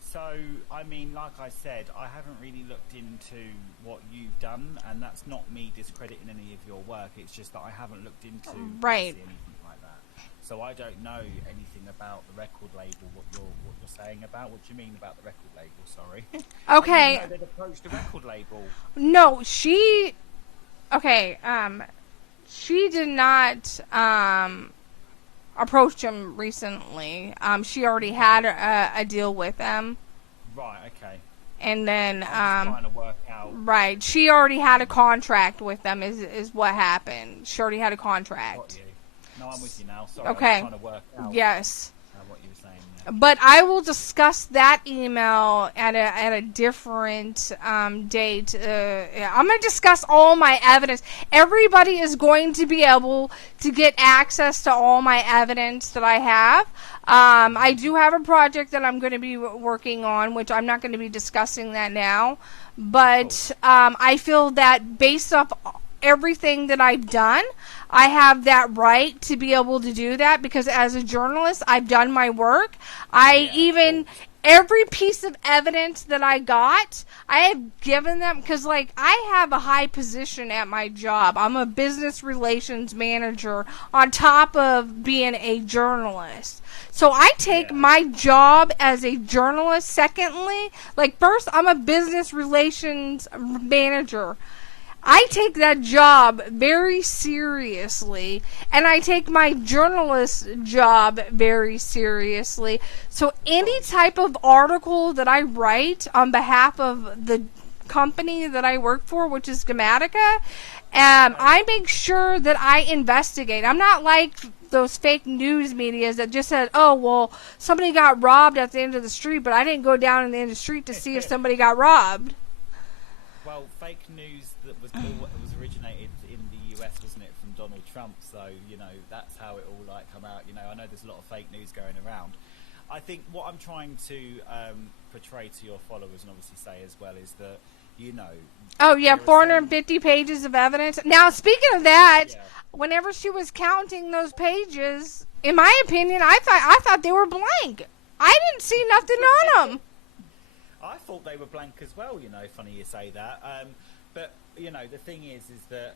So, I mean, like I said, I haven't really looked into what you've done, and that's not me discrediting any of your work. It's just that I haven't looked into anything like that. So I don't know anything about the record label. What you're saying about? What do you mean about the record label? Sorry. Okay. I didn't know they'd approached the record label. No, she. Okay. She did not approach him recently. She already had a deal with them. Right. Okay. And then trying to work out. Right. She already had a contract with them. Is what happened. She already had a contract. Got you. No, I'm with you now. Sorry. Okay. I was trying to work out. Yes. What you were saying. But I will discuss that email at a different date. I'm going to discuss all my evidence. Everybody is going to be able to get access to all my evidence that I have. I do have a project that I'm going to be working on, which I'm not going to be discussing that now. But I feel that based off everything that I've done, I have that right to be able to do that, because as a journalist, I've done my work. Every piece of evidence that I got, I have given them, because, like, I have a high position at my job. I'm a business relations manager on top of being a journalist. So I take my job as a journalist. Secondly, like, first, I'm a business relations manager. I take that job very seriously, and I take my journalist job very seriously. So any type of article that I write on behalf of the company that I work for, which is Schematica, I make sure that I investigate. I'm not like those fake news medias that just said, oh, well, somebody got robbed at the end of the street, but I didn't go down in the end of the street to see if somebody got robbed. Well, fake news that was originated in the US, wasn't it, from Donald Trump? So, you know, that's how it all, like, come out. You know, I know there's a lot of fake news going around. I think what I'm trying to portray to your followers, and obviously say as well, is that, you know... Oh, yeah, 450 pages of evidence. Now, speaking of that, whenever she was counting those pages, in my opinion, I thought they were blank. I didn't see nothing on them. I thought they were blank as well, you know, funny you say that. But, you know, the thing is that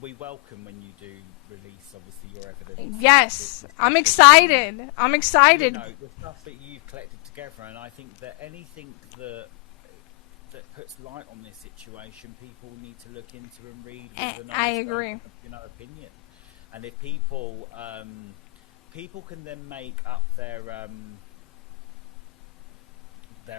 we welcome when you do release, obviously, your evidence. Yes, I'm excited. I'm excited. You know, the stuff that you've collected together, and I think that anything that puts light on this situation, people need to look into and read with I agree. Opinion. And if people can then make up their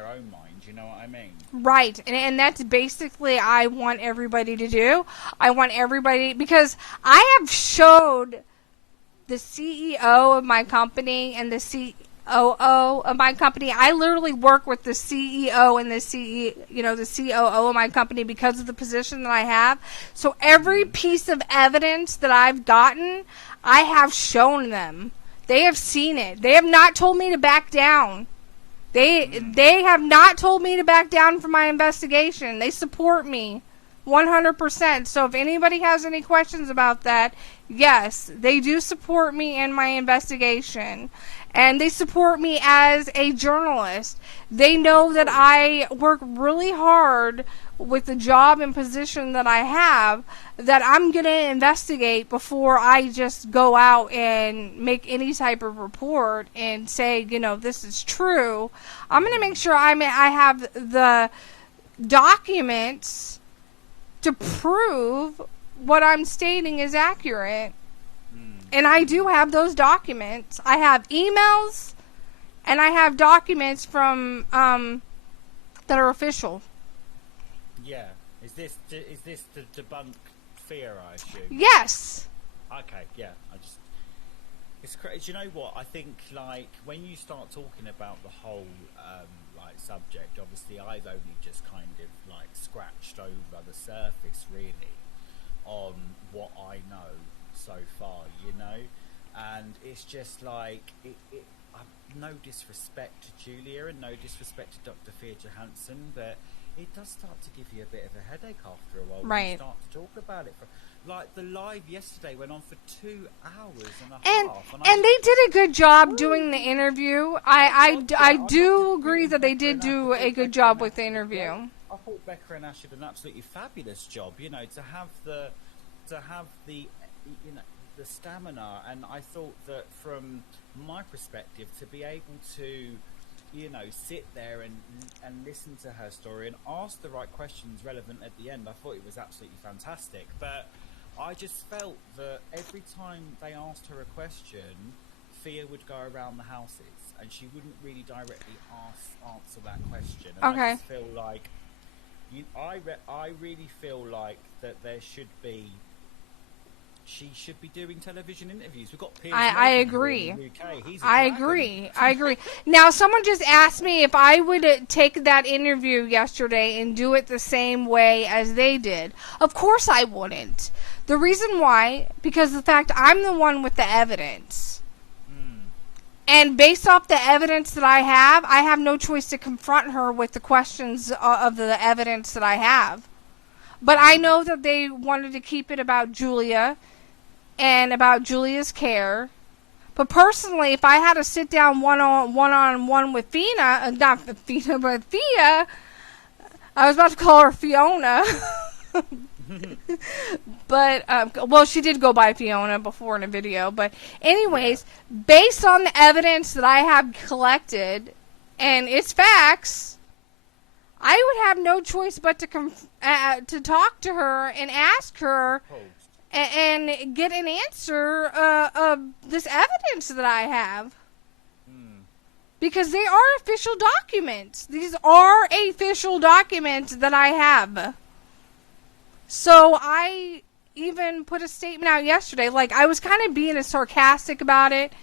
own mind, you know what I mean? Right, and that's basically I want everybody to do. I want everybody, because I have showed the CEO of my company and the COO of my company. I literally work with the CEO and the COO of my company because of the position that I have. So every piece of evidence that I've gotten, I have shown them. They have seen it. They have not told me to back down. They have not told me to back down from my investigation. They support me 100%. So if anybody has any questions about that, yes, they do support me in my investigation. And they support me as a journalist. They know that I work really hard with the job and position that I have, that I'm going to investigate before I just go out and make any type of report and say, you know, this is true. I'm going to make sure I have the documents to prove what I'm stating is accurate. And I do have those documents. I have emails, and I have documents from that are official. Yeah. Is this to debunk fear, I assume? Yes. Okay, yeah. It's crazy. Do you know what? I think, like, when you start talking about the whole like subject, obviously I've only just kind of like scratched over the surface really on what I know so far, you know, and it's just like no disrespect to Julia and no disrespect to Dr. Thea Johansson, but it does start to give you a bit of a headache after a while when you start to talk about it. Like, the live yesterday went on for 2 hours and a half. And they did a good job doing the interview. I do agree that they did do a good job with the interview. I thought Becca and Ash did an absolutely fabulous job, you know, to have the you know, the stamina, and I thought that from my perspective, to be able to, you know, sit there and listen to her story and ask the right questions relevant at the end, I thought it was absolutely fantastic. But I just felt that every time they asked her a question, Thea would go around the houses and she wouldn't really directly answer that question. And I just feel like I really feel like that there should be she should be doing television interviews. We've got Piers I Morgan agree. in the UK. He's a I dragon. agree. I agree. Now, someone just asked me if I would take that interview yesterday and do it the same way as they did. Of course I wouldn't. The reason why, because of the fact I'm the one with the evidence. And based off the evidence that I have no choice to confront her with the questions of the evidence that I have. But I know that they wanted to keep it about Julia and about Julia's care. But personally, if I had to sit down one-on-one with Fina, not Fina, but Thea, I was about to call her Fiona. But, well, she did go by Fiona before in a video. But anyways, based on the evidence that I have collected and its facts, I would have no choice but to talk to her and ask her and get an answer of this evidence that I have. Because they are official documents. These are official documents that I have. So I even put a statement out yesterday. Like, I was kind of being sarcastic about it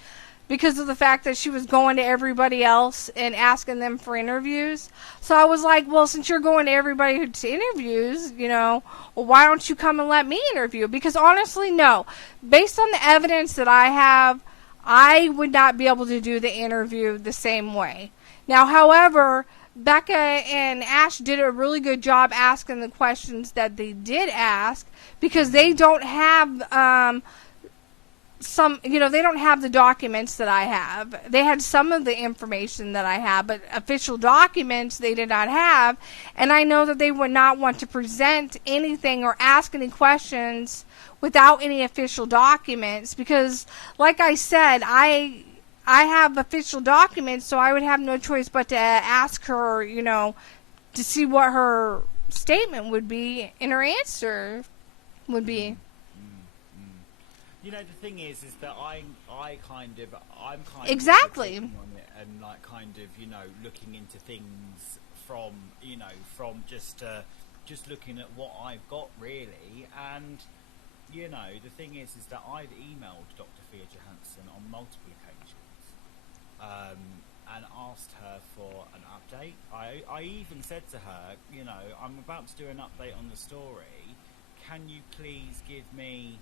because of the fact that she was going to everybody else and asking them for interviews. So I was like, well, since you're going to everybody to interviews, well, why don't you come and let me interview? Because honestly, no. Based on the evidence that I have, I would not be able to do the interview the same way. Now, however, Becca and Ash did a really good job asking the questions that they did ask because they don't have they don't have the documents that I have. They had some of the information that I have, but official documents they did not have. And I know that they would not want to present anything or ask any questions without any official documents because, like I said, I have official documents, so I would have no choice but to ask her, to see what her statement would be and her answer would be. The thing is that I'm kind exactly of on it and looking into things from just looking at what I've got really, and the thing is that I've emailed Dr. Thea Johansson on multiple occasions and asked her for an update. I even said to her, I'm about to do an update on the story. Can you please give me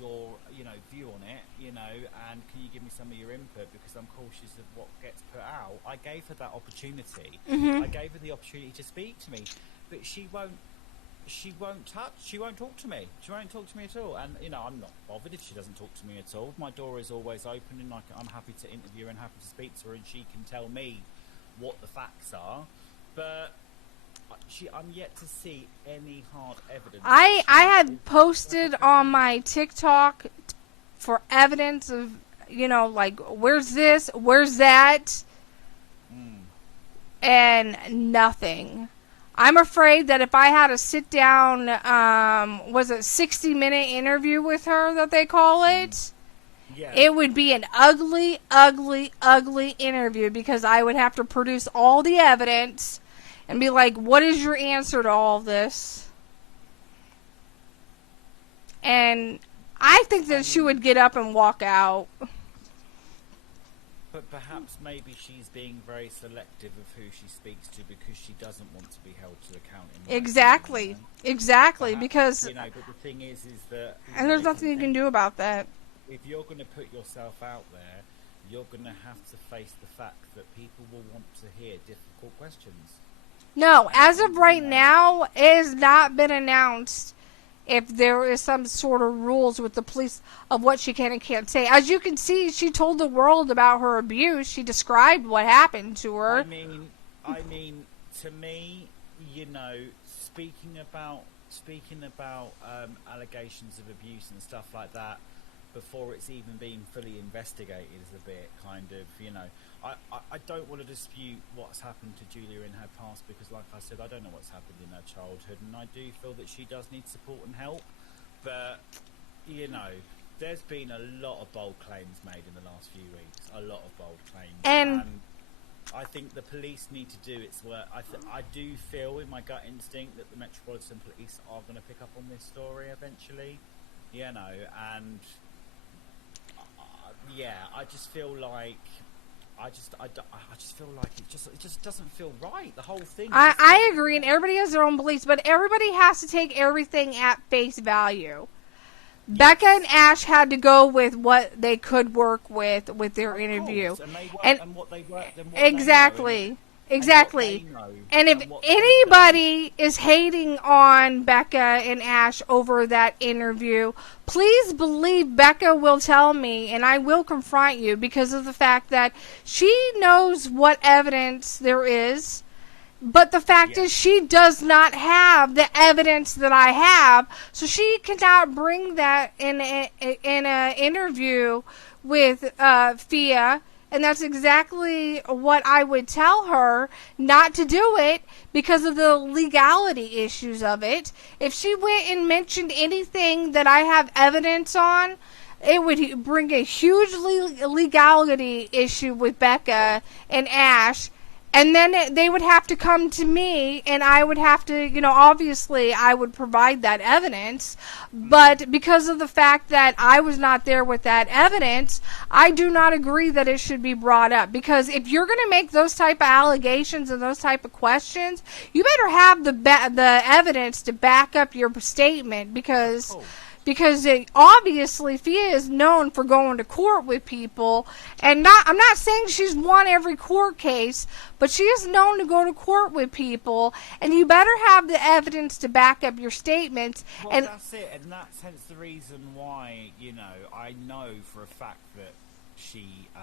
your, view on it, and can you give me some of your input because I'm cautious of what gets put out. I gave her that opportunity. I gave her the opportunity to speak to me, but she won't talk to me. She won't talk to me at all. And, I'm not bothered if she doesn't talk to me at all. My door is always open and I'm happy to interview her and happy to speak to her and she can tell me what the facts are. But I'm yet to see any hard evidence. I had posted on my TikTok for evidence of, where's this, where's that, and nothing. I'm afraid that if I had to sit down, was it 60-minute interview with her that they call it? Yeah. It would be an ugly, ugly, ugly interview because I would have to produce all the evidence and be like, what is your answer to all this? And I think that she would get up and walk out. But perhaps maybe she's being very selective of who she speaks to because she doesn't want to be held to account. Exactly. Exactly. Perhaps, because... but the thing is that... And there's nothing you can do about that. If you're going to put yourself out there, you're going to have to face the fact that people will want to hear difficult questions. No, as of right now, it has not been announced if there is some sort of rules with the police of what she can and can't say. As you can see, she told the world about her abuse. She described what happened to her. I mean, to me, speaking about allegations of abuse and stuff like that before it's even been fully investigated is a bit kind of, I don't want to dispute what's happened to Julia in her past because, like I said, I don't know what's happened in her childhood, and I do feel that she does need support and help. But, there's been a lot of bold claims made in the last few weeks. A lot of bold claims. And I think the police need to do its work. I do feel in my gut instinct that the Metropolitan Police are going to pick up on this story eventually, and I just feel like I just feel like it just doesn't feel right. The whole thing. I agree, and everybody has their own beliefs, but everybody has to take everything at face value. Yes. Becca and Ash had to go with what they could work with their interview, and what they worked. Exactly. Exactly. And if anybody is hating on Becca and Ash over that interview, please believe Becca will tell me, and I will confront you, because of the fact that she knows what evidence there is. But the fact is, she does not have the evidence that I have, so she cannot bring that in an interview with Fia. And that's exactly what I would tell her, not to do it because of the legality issues of it. If she went and mentioned anything that I have evidence on, it would bring a huge legality issue with Becca and Ash. And then they would have to come to me, and I would have to, obviously I would provide that evidence. But because of the fact that I was not there with that evidence, I do not agree that it should be brought up. Because if you're going to make those type of allegations and those type of questions, you better have the evidence to back up your statement, because obviously Fia is known for going to court with people, and I'm not saying she's won every court case, but she is known to go to court with people, and you better have the evidence to back up your statements. Well, and that's it, and that's hence the reason why, I know for a fact that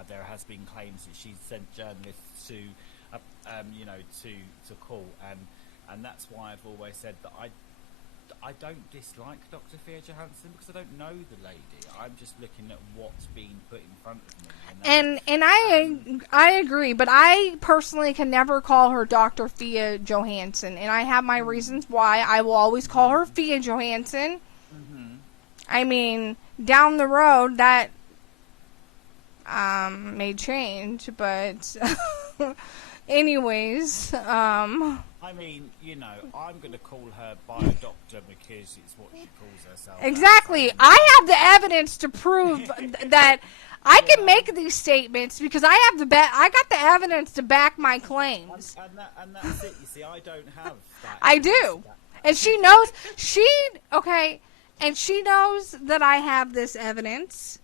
there has been claims that she's sent journalists to, to court, and that's why I've always said that I don't dislike Dr. Fia Johansson, because I don't know the lady. I'm just looking at what's being put in front of me. And I agree, but I personally can never call her Dr. Fia Johansson, and I have my reasons why. I will always call her Fia Johansson. Mm-hmm. I mean, down the road that may change, but anyways, I mean, I'm going to call her by a doctor because it's what she calls herself. Exactly. I have the evidence to prove that I can make these statements, because I have I got the evidence to back my claims. And that's it. You see, I don't have that. I do. And she knows, and she knows that I have this evidence.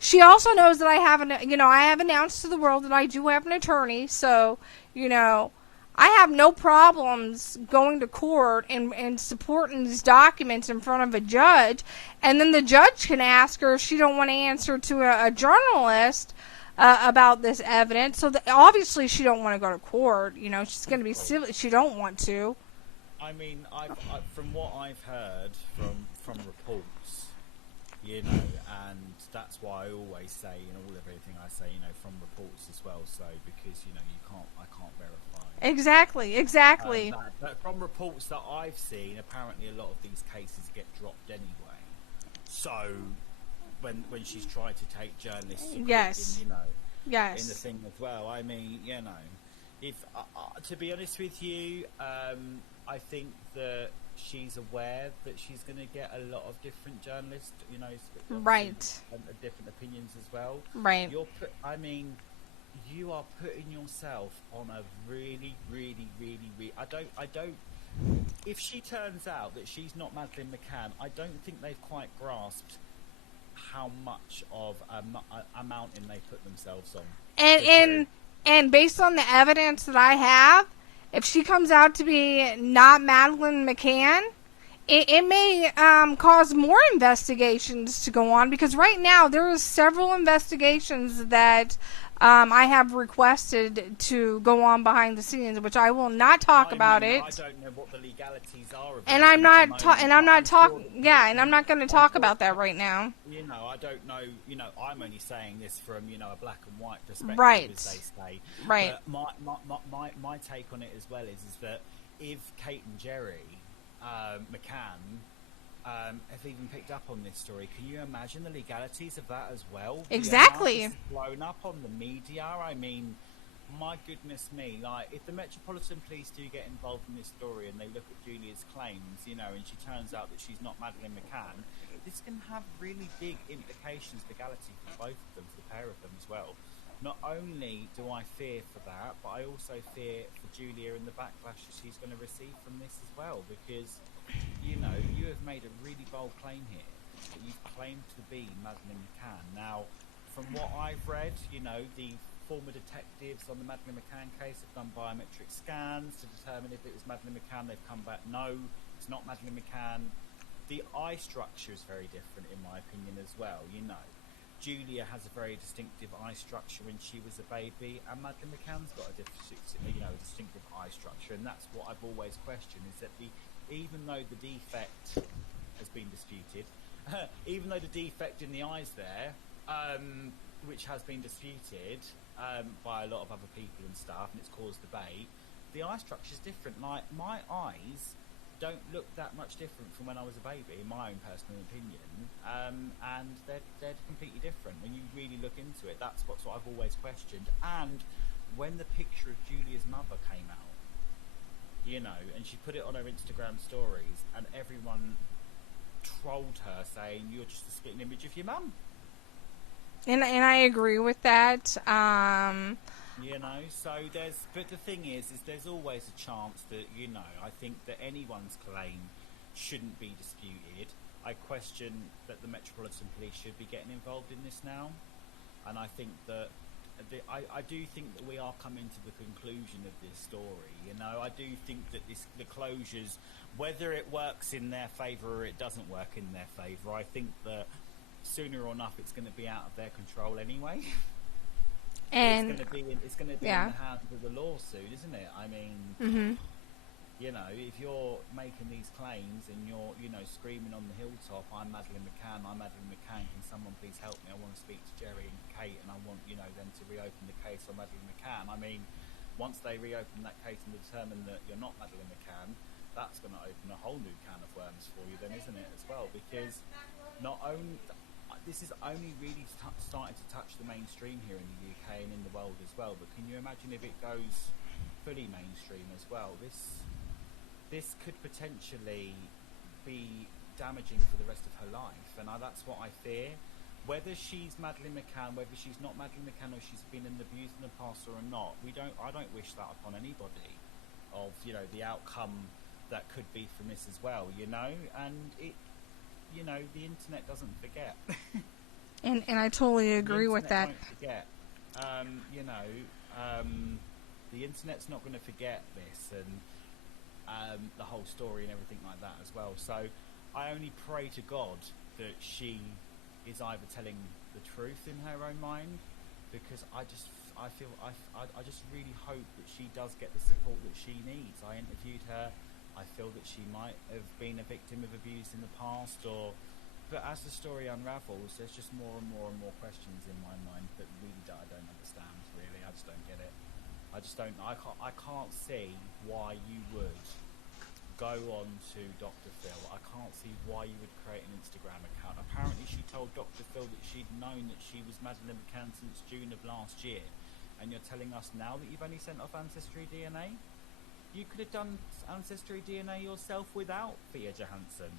She also knows that I have announced to the world that I do have an attorney, so, I have no problems going to court and supporting these documents in front of a judge, and then the judge can ask her if she don't want to answer to a journalist about this evidence. So obviously she don't want to go to court. She's going to be civil. She don't want to. I mean, from what I've heard from reports, and that's why I always say in everything I say, from reports as well. So because I can't verify. Exactly. But from reports that I've seen, apparently a lot of these cases get dropped anyway. So when she's tried to take journalists, yes, in the thing as well. I mean, if to be honest with you, I think that she's aware that she's going to get a lot of different journalists, right, and different opinions as well. Right. You are putting yourself on a really, really, really, really... I don't... If she turns out that she's not Madeleine McCann, I don't think they've quite grasped how much of a mountain they put themselves on. And based on the evidence that I have, if she comes out to be not Madeleine McCann, it may cause more investigations to go on, because right now there are several investigations that I have requested to go on behind the scenes, which I will not talk about it. I don't know what the legalities are. And I'm not going to talk about that right now. I don't know. I'm only saying this from a black and white perspective, right, as they say. Right. But my take on it as well is that if Kate and Jerry McCann have even picked up on this story, can you imagine the legalities of that as well? Exactly. Blown up on the media. I mean, my goodness me, like, if the Metropolitan Police do get involved in this story and they look at Julia's claims, you know, and she turns out that she's not Madeleine McCann, this can have really big implications legally for both of them, for the pair of them as well. Not only do I fear for that, but I also fear for Julia and the backlash that she's going to receive from this as well, because, you know, you have made a really bold claim here, that you've claimed to be Madeleine McCann. Now, from what I've read, you know, the former detectives on the Madeleine McCann case have done biometric scans to determine if it was Madeleine McCann. They've come back, no, it's not Madeleine McCann. The eye structure is very different, in my opinion, as well, you know. Julia has a very distinctive eye structure when she was a baby, and Madeleine McCann's got a distinctive eye structure, and that's what I've always questioned, is that even though the defect has been disputed, even though the defect in the eyes there, which has been disputed by a lot of other people and stuff, and it's caused debate, the eye structure is different. Like, my eyes don't look that much different from when I was a baby, in my own personal opinion, and they're completely different when you really look into it. That's what I've always questioned. And when the picture of Julia's mother came out, you know, and she put it on her Instagram stories, and everyone trolled her saying, you're just a spitting image of your mum. And I agree with that. You know, so but the thing is there's always a chance that, you know, I think that anyone's claim shouldn't be disputed. I question that the Metropolitan Police should be getting involved in this now, and I think that I do think that we are coming to the conclusion of this story. You know, I do think that the closures, whether it works in their favour or it doesn't work in their favour, I think that sooner or enough it's going to be out of their control anyway. And it's going to be in the hands of the law soon, isn't it? I mean, you know, if you're making these claims and you're, you know, screaming on the hilltop, I'm Madeleine McCann, can someone please help me? I want to speak to Jerry and Kate, and I want, you know, them to reopen the case on Madeleine McCann. I mean, once they reopen that case and determine that you're not Madeleine McCann, that's going to open a whole new can of worms for you then, isn't it, as well? Because not only... this is only really starting to touch the mainstream here in the UK and in the world as well. But can you imagine if it goes fully mainstream as well? This could potentially be damaging for the rest of her life, and that's what I fear. Whether she's Madeleine McCann, whether she's not Madeleine McCann, or she's been abused in the past or not, I don't wish that upon anybody. Of, you know, the outcome that could be from this as well. You know, and it. You know, the internet doesn't forget. and I totally agree with that. Won't forget. You know, the internet's not going to forget this and the whole story and everything like that as well. So I only pray to God that she is either telling the truth in her own mind, because I just really hope that she does get the support that she needs. I interviewed her. I feel that she might have been a victim of abuse in the past, but as the story unravels, there's just more and more and more questions in my mind that really I don't understand. Really, I just don't get it. I just don't. I can't see why you would go on to Dr. Phil. I can't see why you would create an Instagram account. Apparently, she told Dr. Phil that she'd known that she was Madeleine McCann since June of last year, and you're telling us now that you've only sent off Ancestry DNA. You could have done Ancestry DNA yourself without Thea Johansson.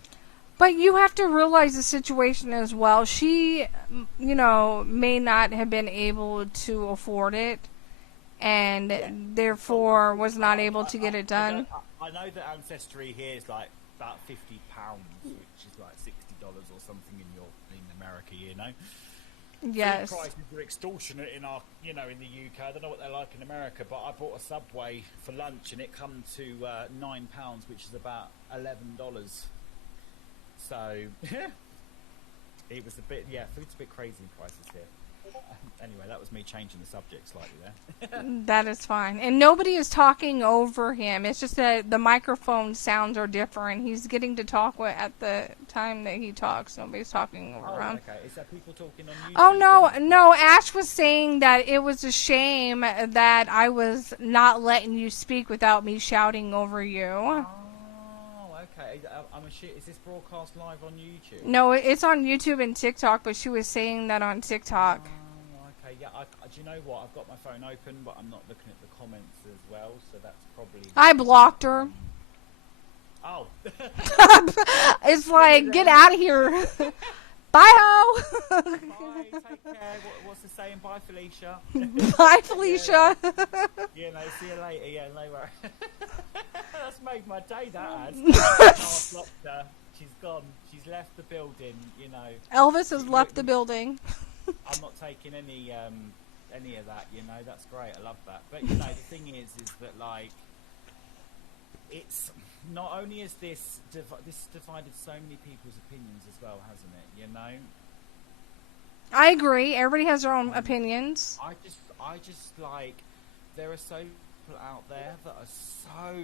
But you have to realize the situation as well. She, you know, may not have been able to afford it, and therefore was not able to get it done. I know that Ancestry here is like about £50, which is like $60 or something in America, you know. Yes. Food prices are extortionate in our, you know, in the UK. I don't know what they're like in America, but I bought a Subway for lunch and it come to £9, which is about $11. So it was a bit, food's a bit crazy in prices here. Anyway, that was me changing the subject slightly there. That is fine. And nobody is talking over him. It's just that the microphone sounds are different. He's getting to talk at the time that he talks. Nobody's talking over him. Okay. Is that people talking on YouTube? Oh, no. Ash was saying that it was a shame that I was not letting you speak without me shouting over you. Oh, okay. Is this broadcast live on YouTube? No, it's on YouTube and TikTok, but she was saying that on TikTok. Oh, Okay, yeah. Do you know what? I've got my phone open, but I'm not looking at the comments as well, so that's probably. I blocked her. Oh. It's like, get out of here. Bye, ho. Bye. Take care. What's the saying? Bye, Felicia. Bye, Felicia. Yeah, no. See you later. Yeah, no worries. That's made my day. That has. I've blocked her. She's gone. She's left the building. You know. Elvis has left the building. I'm not taking any of that. You know, that's great. I love that. But you know, the thing is that like, it's not only is this divided so many people's opinions as well, hasn't it? You know. I agree. Everybody has their own opinions. I just like, there are so many people out there that are so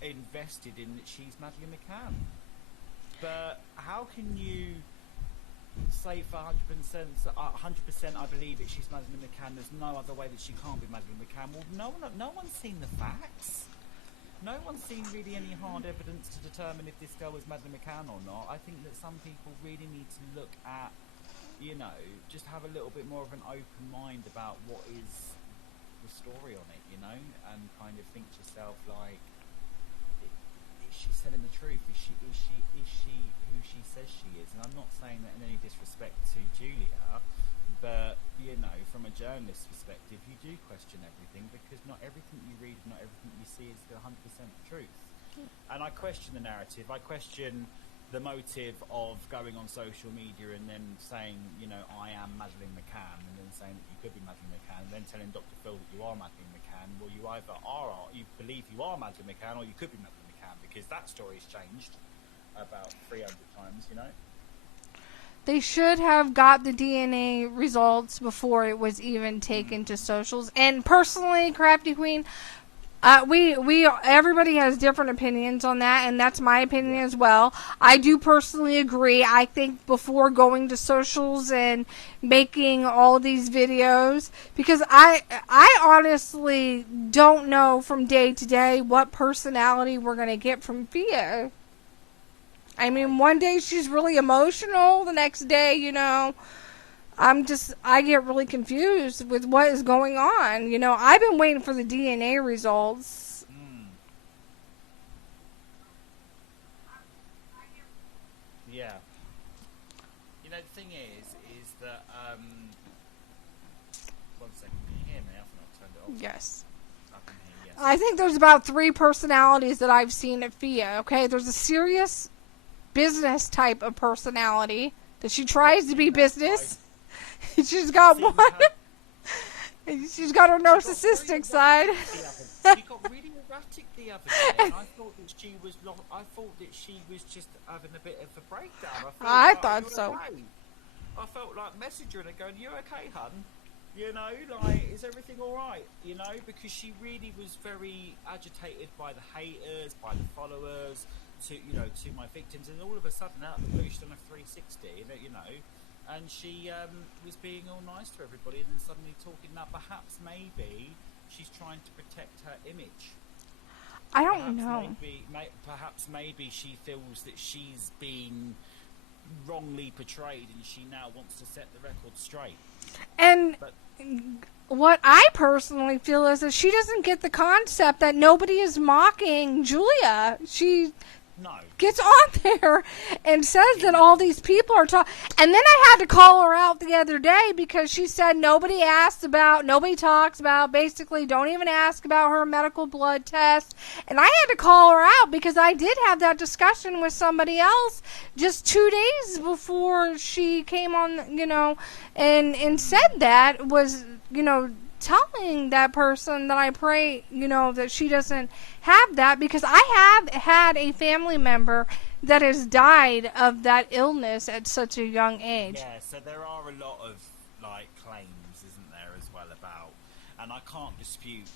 invested in that she's Madeleine McCann. But how can you say for 100%, I believe that she's Madeleine McCann? There's no other way that she can't be Madeleine McCann. Well, no one's seen the facts. No one's seen really any hard evidence to determine if this girl is Madeleine McCann or not. I think that some people really need to look at, you know, just have a little bit more of an open mind about what is the story on it, you know, and kind of think to yourself like, is she telling the truth? Is she who she says she is? And I'm not saying that in any disrespect to Julia, but you know, from a journalist's perspective, you do question everything, because not everything you read, not everything you see is 100% the truth. And I question the narrative. I question the motive of going on social media and then saying, you know, I am Madeleine McCann, and then saying that you could be Madeleine McCann, and then telling Dr. Phil that you are Madeleine McCann. Well, you either are, you believe you are Madeleine McCann, or you could be Madeleine McCann, because that story's changed about 300 times, you know. They should have got the DNA results before it was even taken to socials. And personally, Crafty Queen, everybody has different opinions on that, and that's my opinion as well. I do personally agree. I think before going to socials and making all these videos, because I honestly don't know from day to day what personality we're going to get from Fia. I mean, one day she's really emotional, the next day, you know, I get really confused with what is going on. You know, I've been waiting for the DNA results. Yeah. You know, the thing is that, one second, can you hear me? I think I've turned it off. Yes. I can hear you, yes. I think there's about 3 personalities that I've seen at Fia, okay? There's a serious business type of personality that she tries to be business. She's got one. She's got her narcissistic side. She got really erratic the other day, and I thought that she was just having a bit of a breakdown. I thought so. Okay. I felt like messaging her and going, "You okay, hun? You know, like, is everything all right? You know," because she really was very agitated by the haters, by the followers, to my victims, and all of a sudden, out of the blue, she's done a 360, you know, and she was being all nice to everybody, and then suddenly talking that perhaps maybe she's trying to protect her image. I don't know. Perhaps maybe she feels that she's been wrongly portrayed, and she now wants to set the record straight. And what I personally feel is that she doesn't get the concept that nobody is mocking Julia. She gets on there and says that all these people are talking. And then I had to call her out the other day because she said nobody talks about, basically don't even ask about her medical blood test. And I had to call her out because I did have that discussion with somebody else just 2 days before she came on, you know, and said that was, you know, telling that person that I pray, you know, that she doesn't have that, because I have had a family member that has died of that illness at such a young age. Yeah, so there are a lot of, like, claims, isn't there, as well about, and I can't dispute,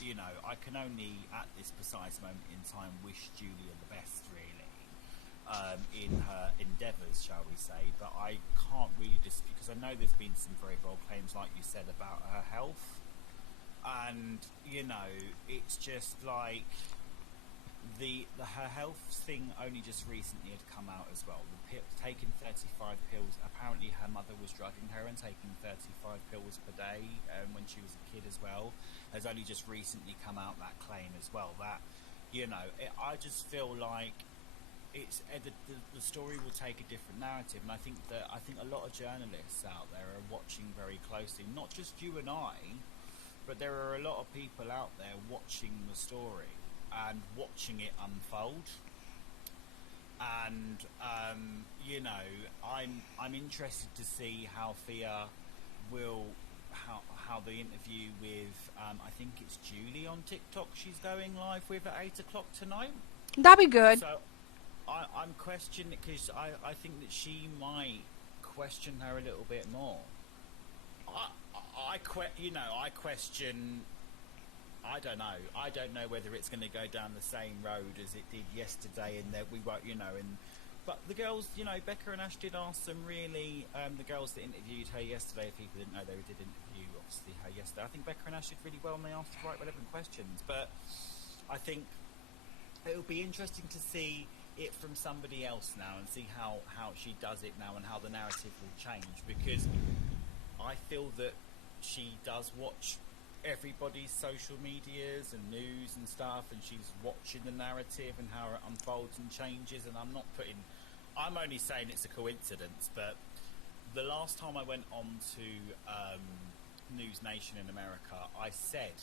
you know, I can only, at this precise moment in time, wish Julia the best, really, in her endeavours, shall we say, but I can't really dispute, because I know there's been some very bold claims, like you said, about her health, and, you know, it's just like, her health thing only just recently had come out as well. Taking 35 pills. Apparently, her mother was drugging her and taking 35 pills per day when she was a kid as well. Has only just recently come out, that claim as well. That, I just feel like it's the story will take a different narrative, and I think a lot of journalists out there are watching very closely. Not just you and I, but there are a lot of people out there watching the story and watching it unfold. And I'm interested to see how Thea will how the interview with I think it's Julie on TikTok she's going live with at 8 o'clock tonight. That'd be good. So I'm questioning it because I think that she might question her a little bit more. I question. I don't know. I don't know whether it's going to go down the same road as it did yesterday, and that we won't, But the girls, Becca and Ash did ask some really. The girls that interviewed her yesterday, if people didn't know, they did interview obviously her yesterday. I think Becca and Ash did really well, and they asked the right relevant questions. But I think it'll be interesting to see it from somebody else now and see how she does it now and how the narrative will change, because I feel that she does watch everybody's social medias and news and stuff, and she's watching the narrative and how it unfolds and changes. And I'm only saying it's a coincidence, but the last time I went on to News Nation in America, I said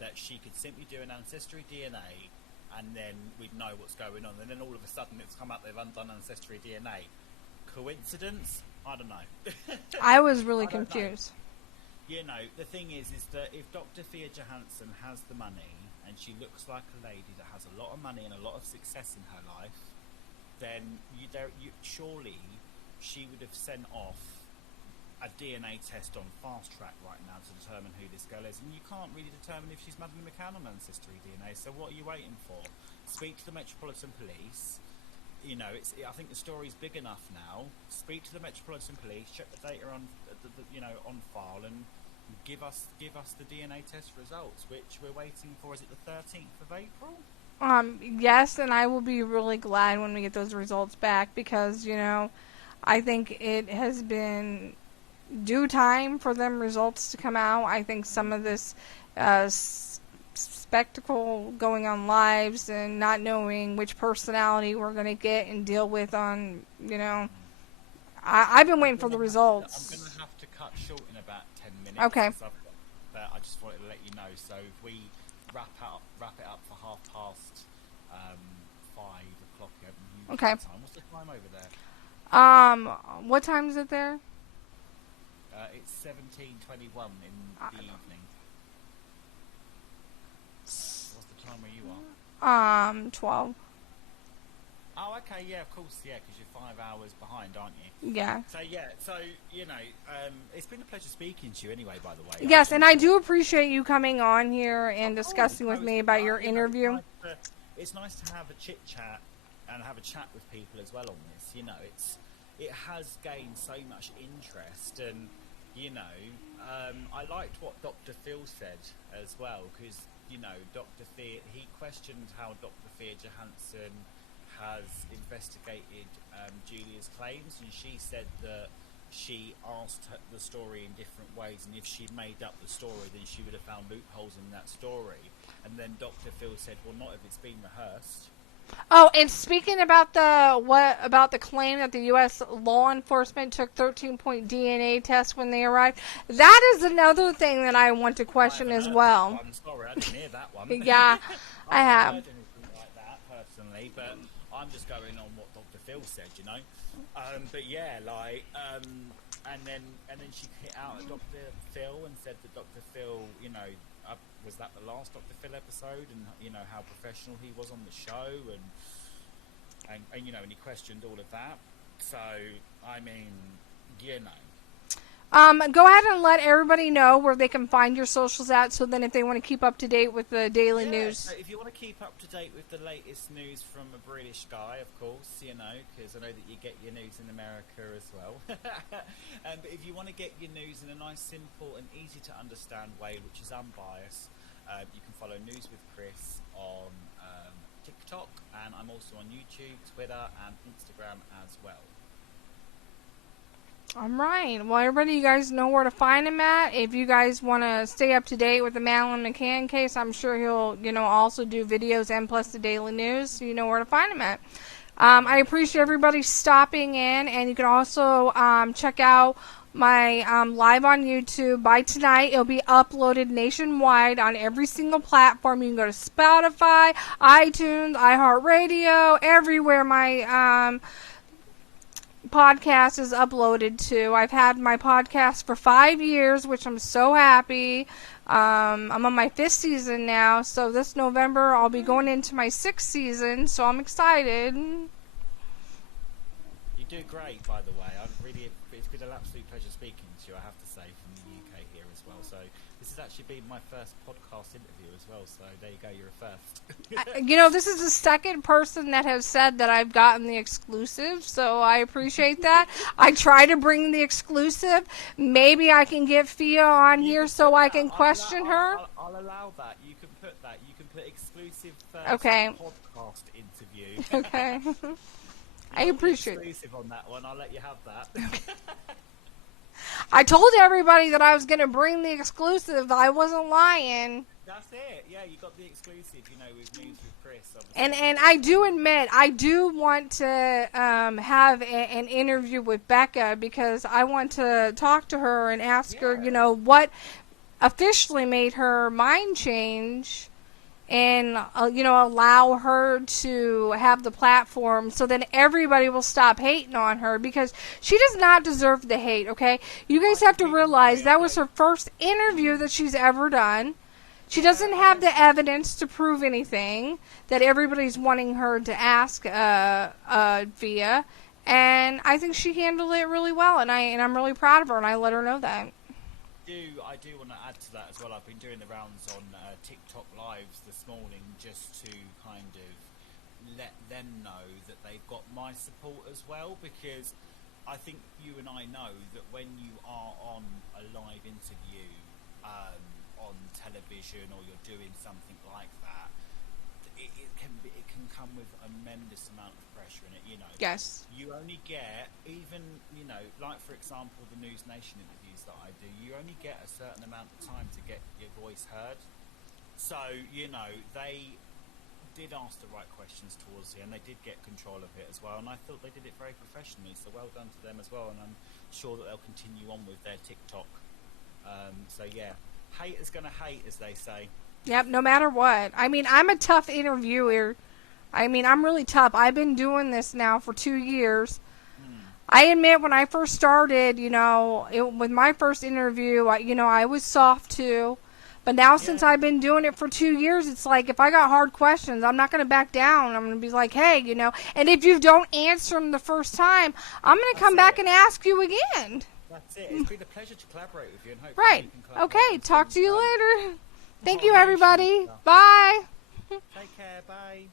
that she could simply do an ancestry DNA and then we'd know what's going on, and then all of a sudden it's come out they've undone ancestry DNA. Coincidence? I don't know. I was really confused. The thing is that if Dr. Thea Johansson has the money and she looks like a lady that has a lot of money and a lot of success in her life, then surely she would have sent off a DNA test on fast track right now to determine who this girl is. And you can't really determine if she's Madeleine McCann on Ancestry DNA, so what are you waiting for? Speak to the Metropolitan Police. I think the story's big enough now. Speak to the Metropolitan Police, check the data on on file, and give us the DNA test results, which we're waiting for. Is it the 13th of April? Yes, and I will be really glad when we get those results back, because I think it has been due time for them results to come out. I think some of this spectacle going on lives and not knowing which personality we're going to get and deal with on, I've been waiting for the results. I'm going to have to cut short in about 10 minutes. Okay. But I just wanted to let you know. So if we wrap it up for 5:30. Okay. Time. What's the time over there? What time is it there? It's 17:21 in the evening. What's the time where you are? 12. Oh, okay, yeah, of course, yeah, because you're 5 hours behind, aren't you? Yeah. So it's been a pleasure speaking to you anyway, by the way. Yes, and I do appreciate you coming on here and discussing with me about your interview. It's nice to have a chit-chat and have a chat with people as well on this. It has gained so much interest, and, I liked what Dr. Phil said as well, because, Dr. Thea, he questioned how Dr. Thea Johansson has investigated Julia's claims, and she said that she asked the story in different ways, and if she'd made up the story, then she would have found loopholes in that story. And then Dr. Phil said, well, not if it's been rehearsed. Oh, and speaking about the claim that the U.S. law enforcement took 13-point DNA tests when they arrived, that is another thing that I want to question as well. I'm sorry, I didn't hear that one. Yeah, I have. Heard anything like that personally, but I'm just going on what Dr. Phil said, But yeah, and then she hit out at Dr. Phil and said that Dr. Phil, was that the last Dr. Phil episode, and how professional he was on the show, and and he questioned all of that. So I mean, Go ahead and let everybody know where they can find your socials at, so then if they want to keep up to date with the daily news. So if you want to keep up to date with the latest news from a British guy, of course, because I know that you get your news in America as well. But if you want to get your news in a nice, simple and easy to understand way, which is unbiased, you can follow News with Chris on TikTok, and I'm also on YouTube, Twitter, and Instagram as well. All right. Well, everybody, you guys know where to find him at. If you guys want to stay up to date with the Madeline McCann case, I'm sure he'll, also do videos and plus the daily news, so you know where to find him at. I appreciate everybody stopping in, and you can also check out my live on YouTube. By tonight, it'll be uploaded nationwide on every single platform. You can go to Spotify, iTunes, iHeartRadio, everywhere my podcast is uploaded to. I've had my podcast for 5 years, which I'm so happy. I'm on my 5th season now, so this November I'll be going into my 6th season, so I'm excited. You do great, by the way. It's been an absolute pleasure speaking to you, I have to say, from the UK here as well. So this has actually been my first podcast interview as well, so there you go, you're a first. This is the second person that has said that I've gotten the exclusive, so I appreciate that. I try to bring the exclusive. Maybe I can get Fia on here so I can question her. I'll allow that. You can put that. You can put exclusive podcast interview. Okay. I appreciate it. Exclusive on that one. I'll let you have that. I told everybody that I was going to bring the exclusive. I wasn't lying. That's it. Yeah, you got the exclusive, with news with Chris. Obviously. And I do admit, I do want to have an interview with Becca, because I want to talk to her and ask her, what officially made her mind change, and allow her to have the platform, so then everybody will stop hating on her, because she does not deserve the hate. Okay, you guys have to realize that was her first interview that she's ever done. She doesn't have the evidence to prove anything that everybody's wanting her to ask via, and I think she handled it really well, and I'm really proud of her, and I let her know that. I do want to add to that as well. I've been doing the rounds on TikTok lives this morning just to kind of let them know that they've got my support as well, because I think you and I know that when you are on a live interview on television, or you're doing something like that, it can come with a tremendous amount of pressure in it. Yes. You only get, even like for example the News Nation interviews that I do, you only get a certain amount of time to get your voice heard. So they did ask the right questions towards the end. They did get control of it as well, and I thought they did it very professionally. So well done to them as well, and I'm sure that they'll continue on with their TikTok. So yeah, haters gonna hate, as they say. Yep, no matter what. I mean, I'm a tough interviewer. I mean, I'm really tough. I've been doing this now for 2 years. I admit, when I first started, with my first interview, I was soft too. But now, since I've been doing it for 2 years, it's like, if I got hard questions, I'm not going to back down. I'm going to be like, hey, and if you don't answer them the first time, I'm going to come back and ask you again. That's it. It's been a pleasure to collaborate with you, and hopefully right. we can collaborate. Okay. Talk to you later. Thank you, everybody. Bye. Take care. Bye.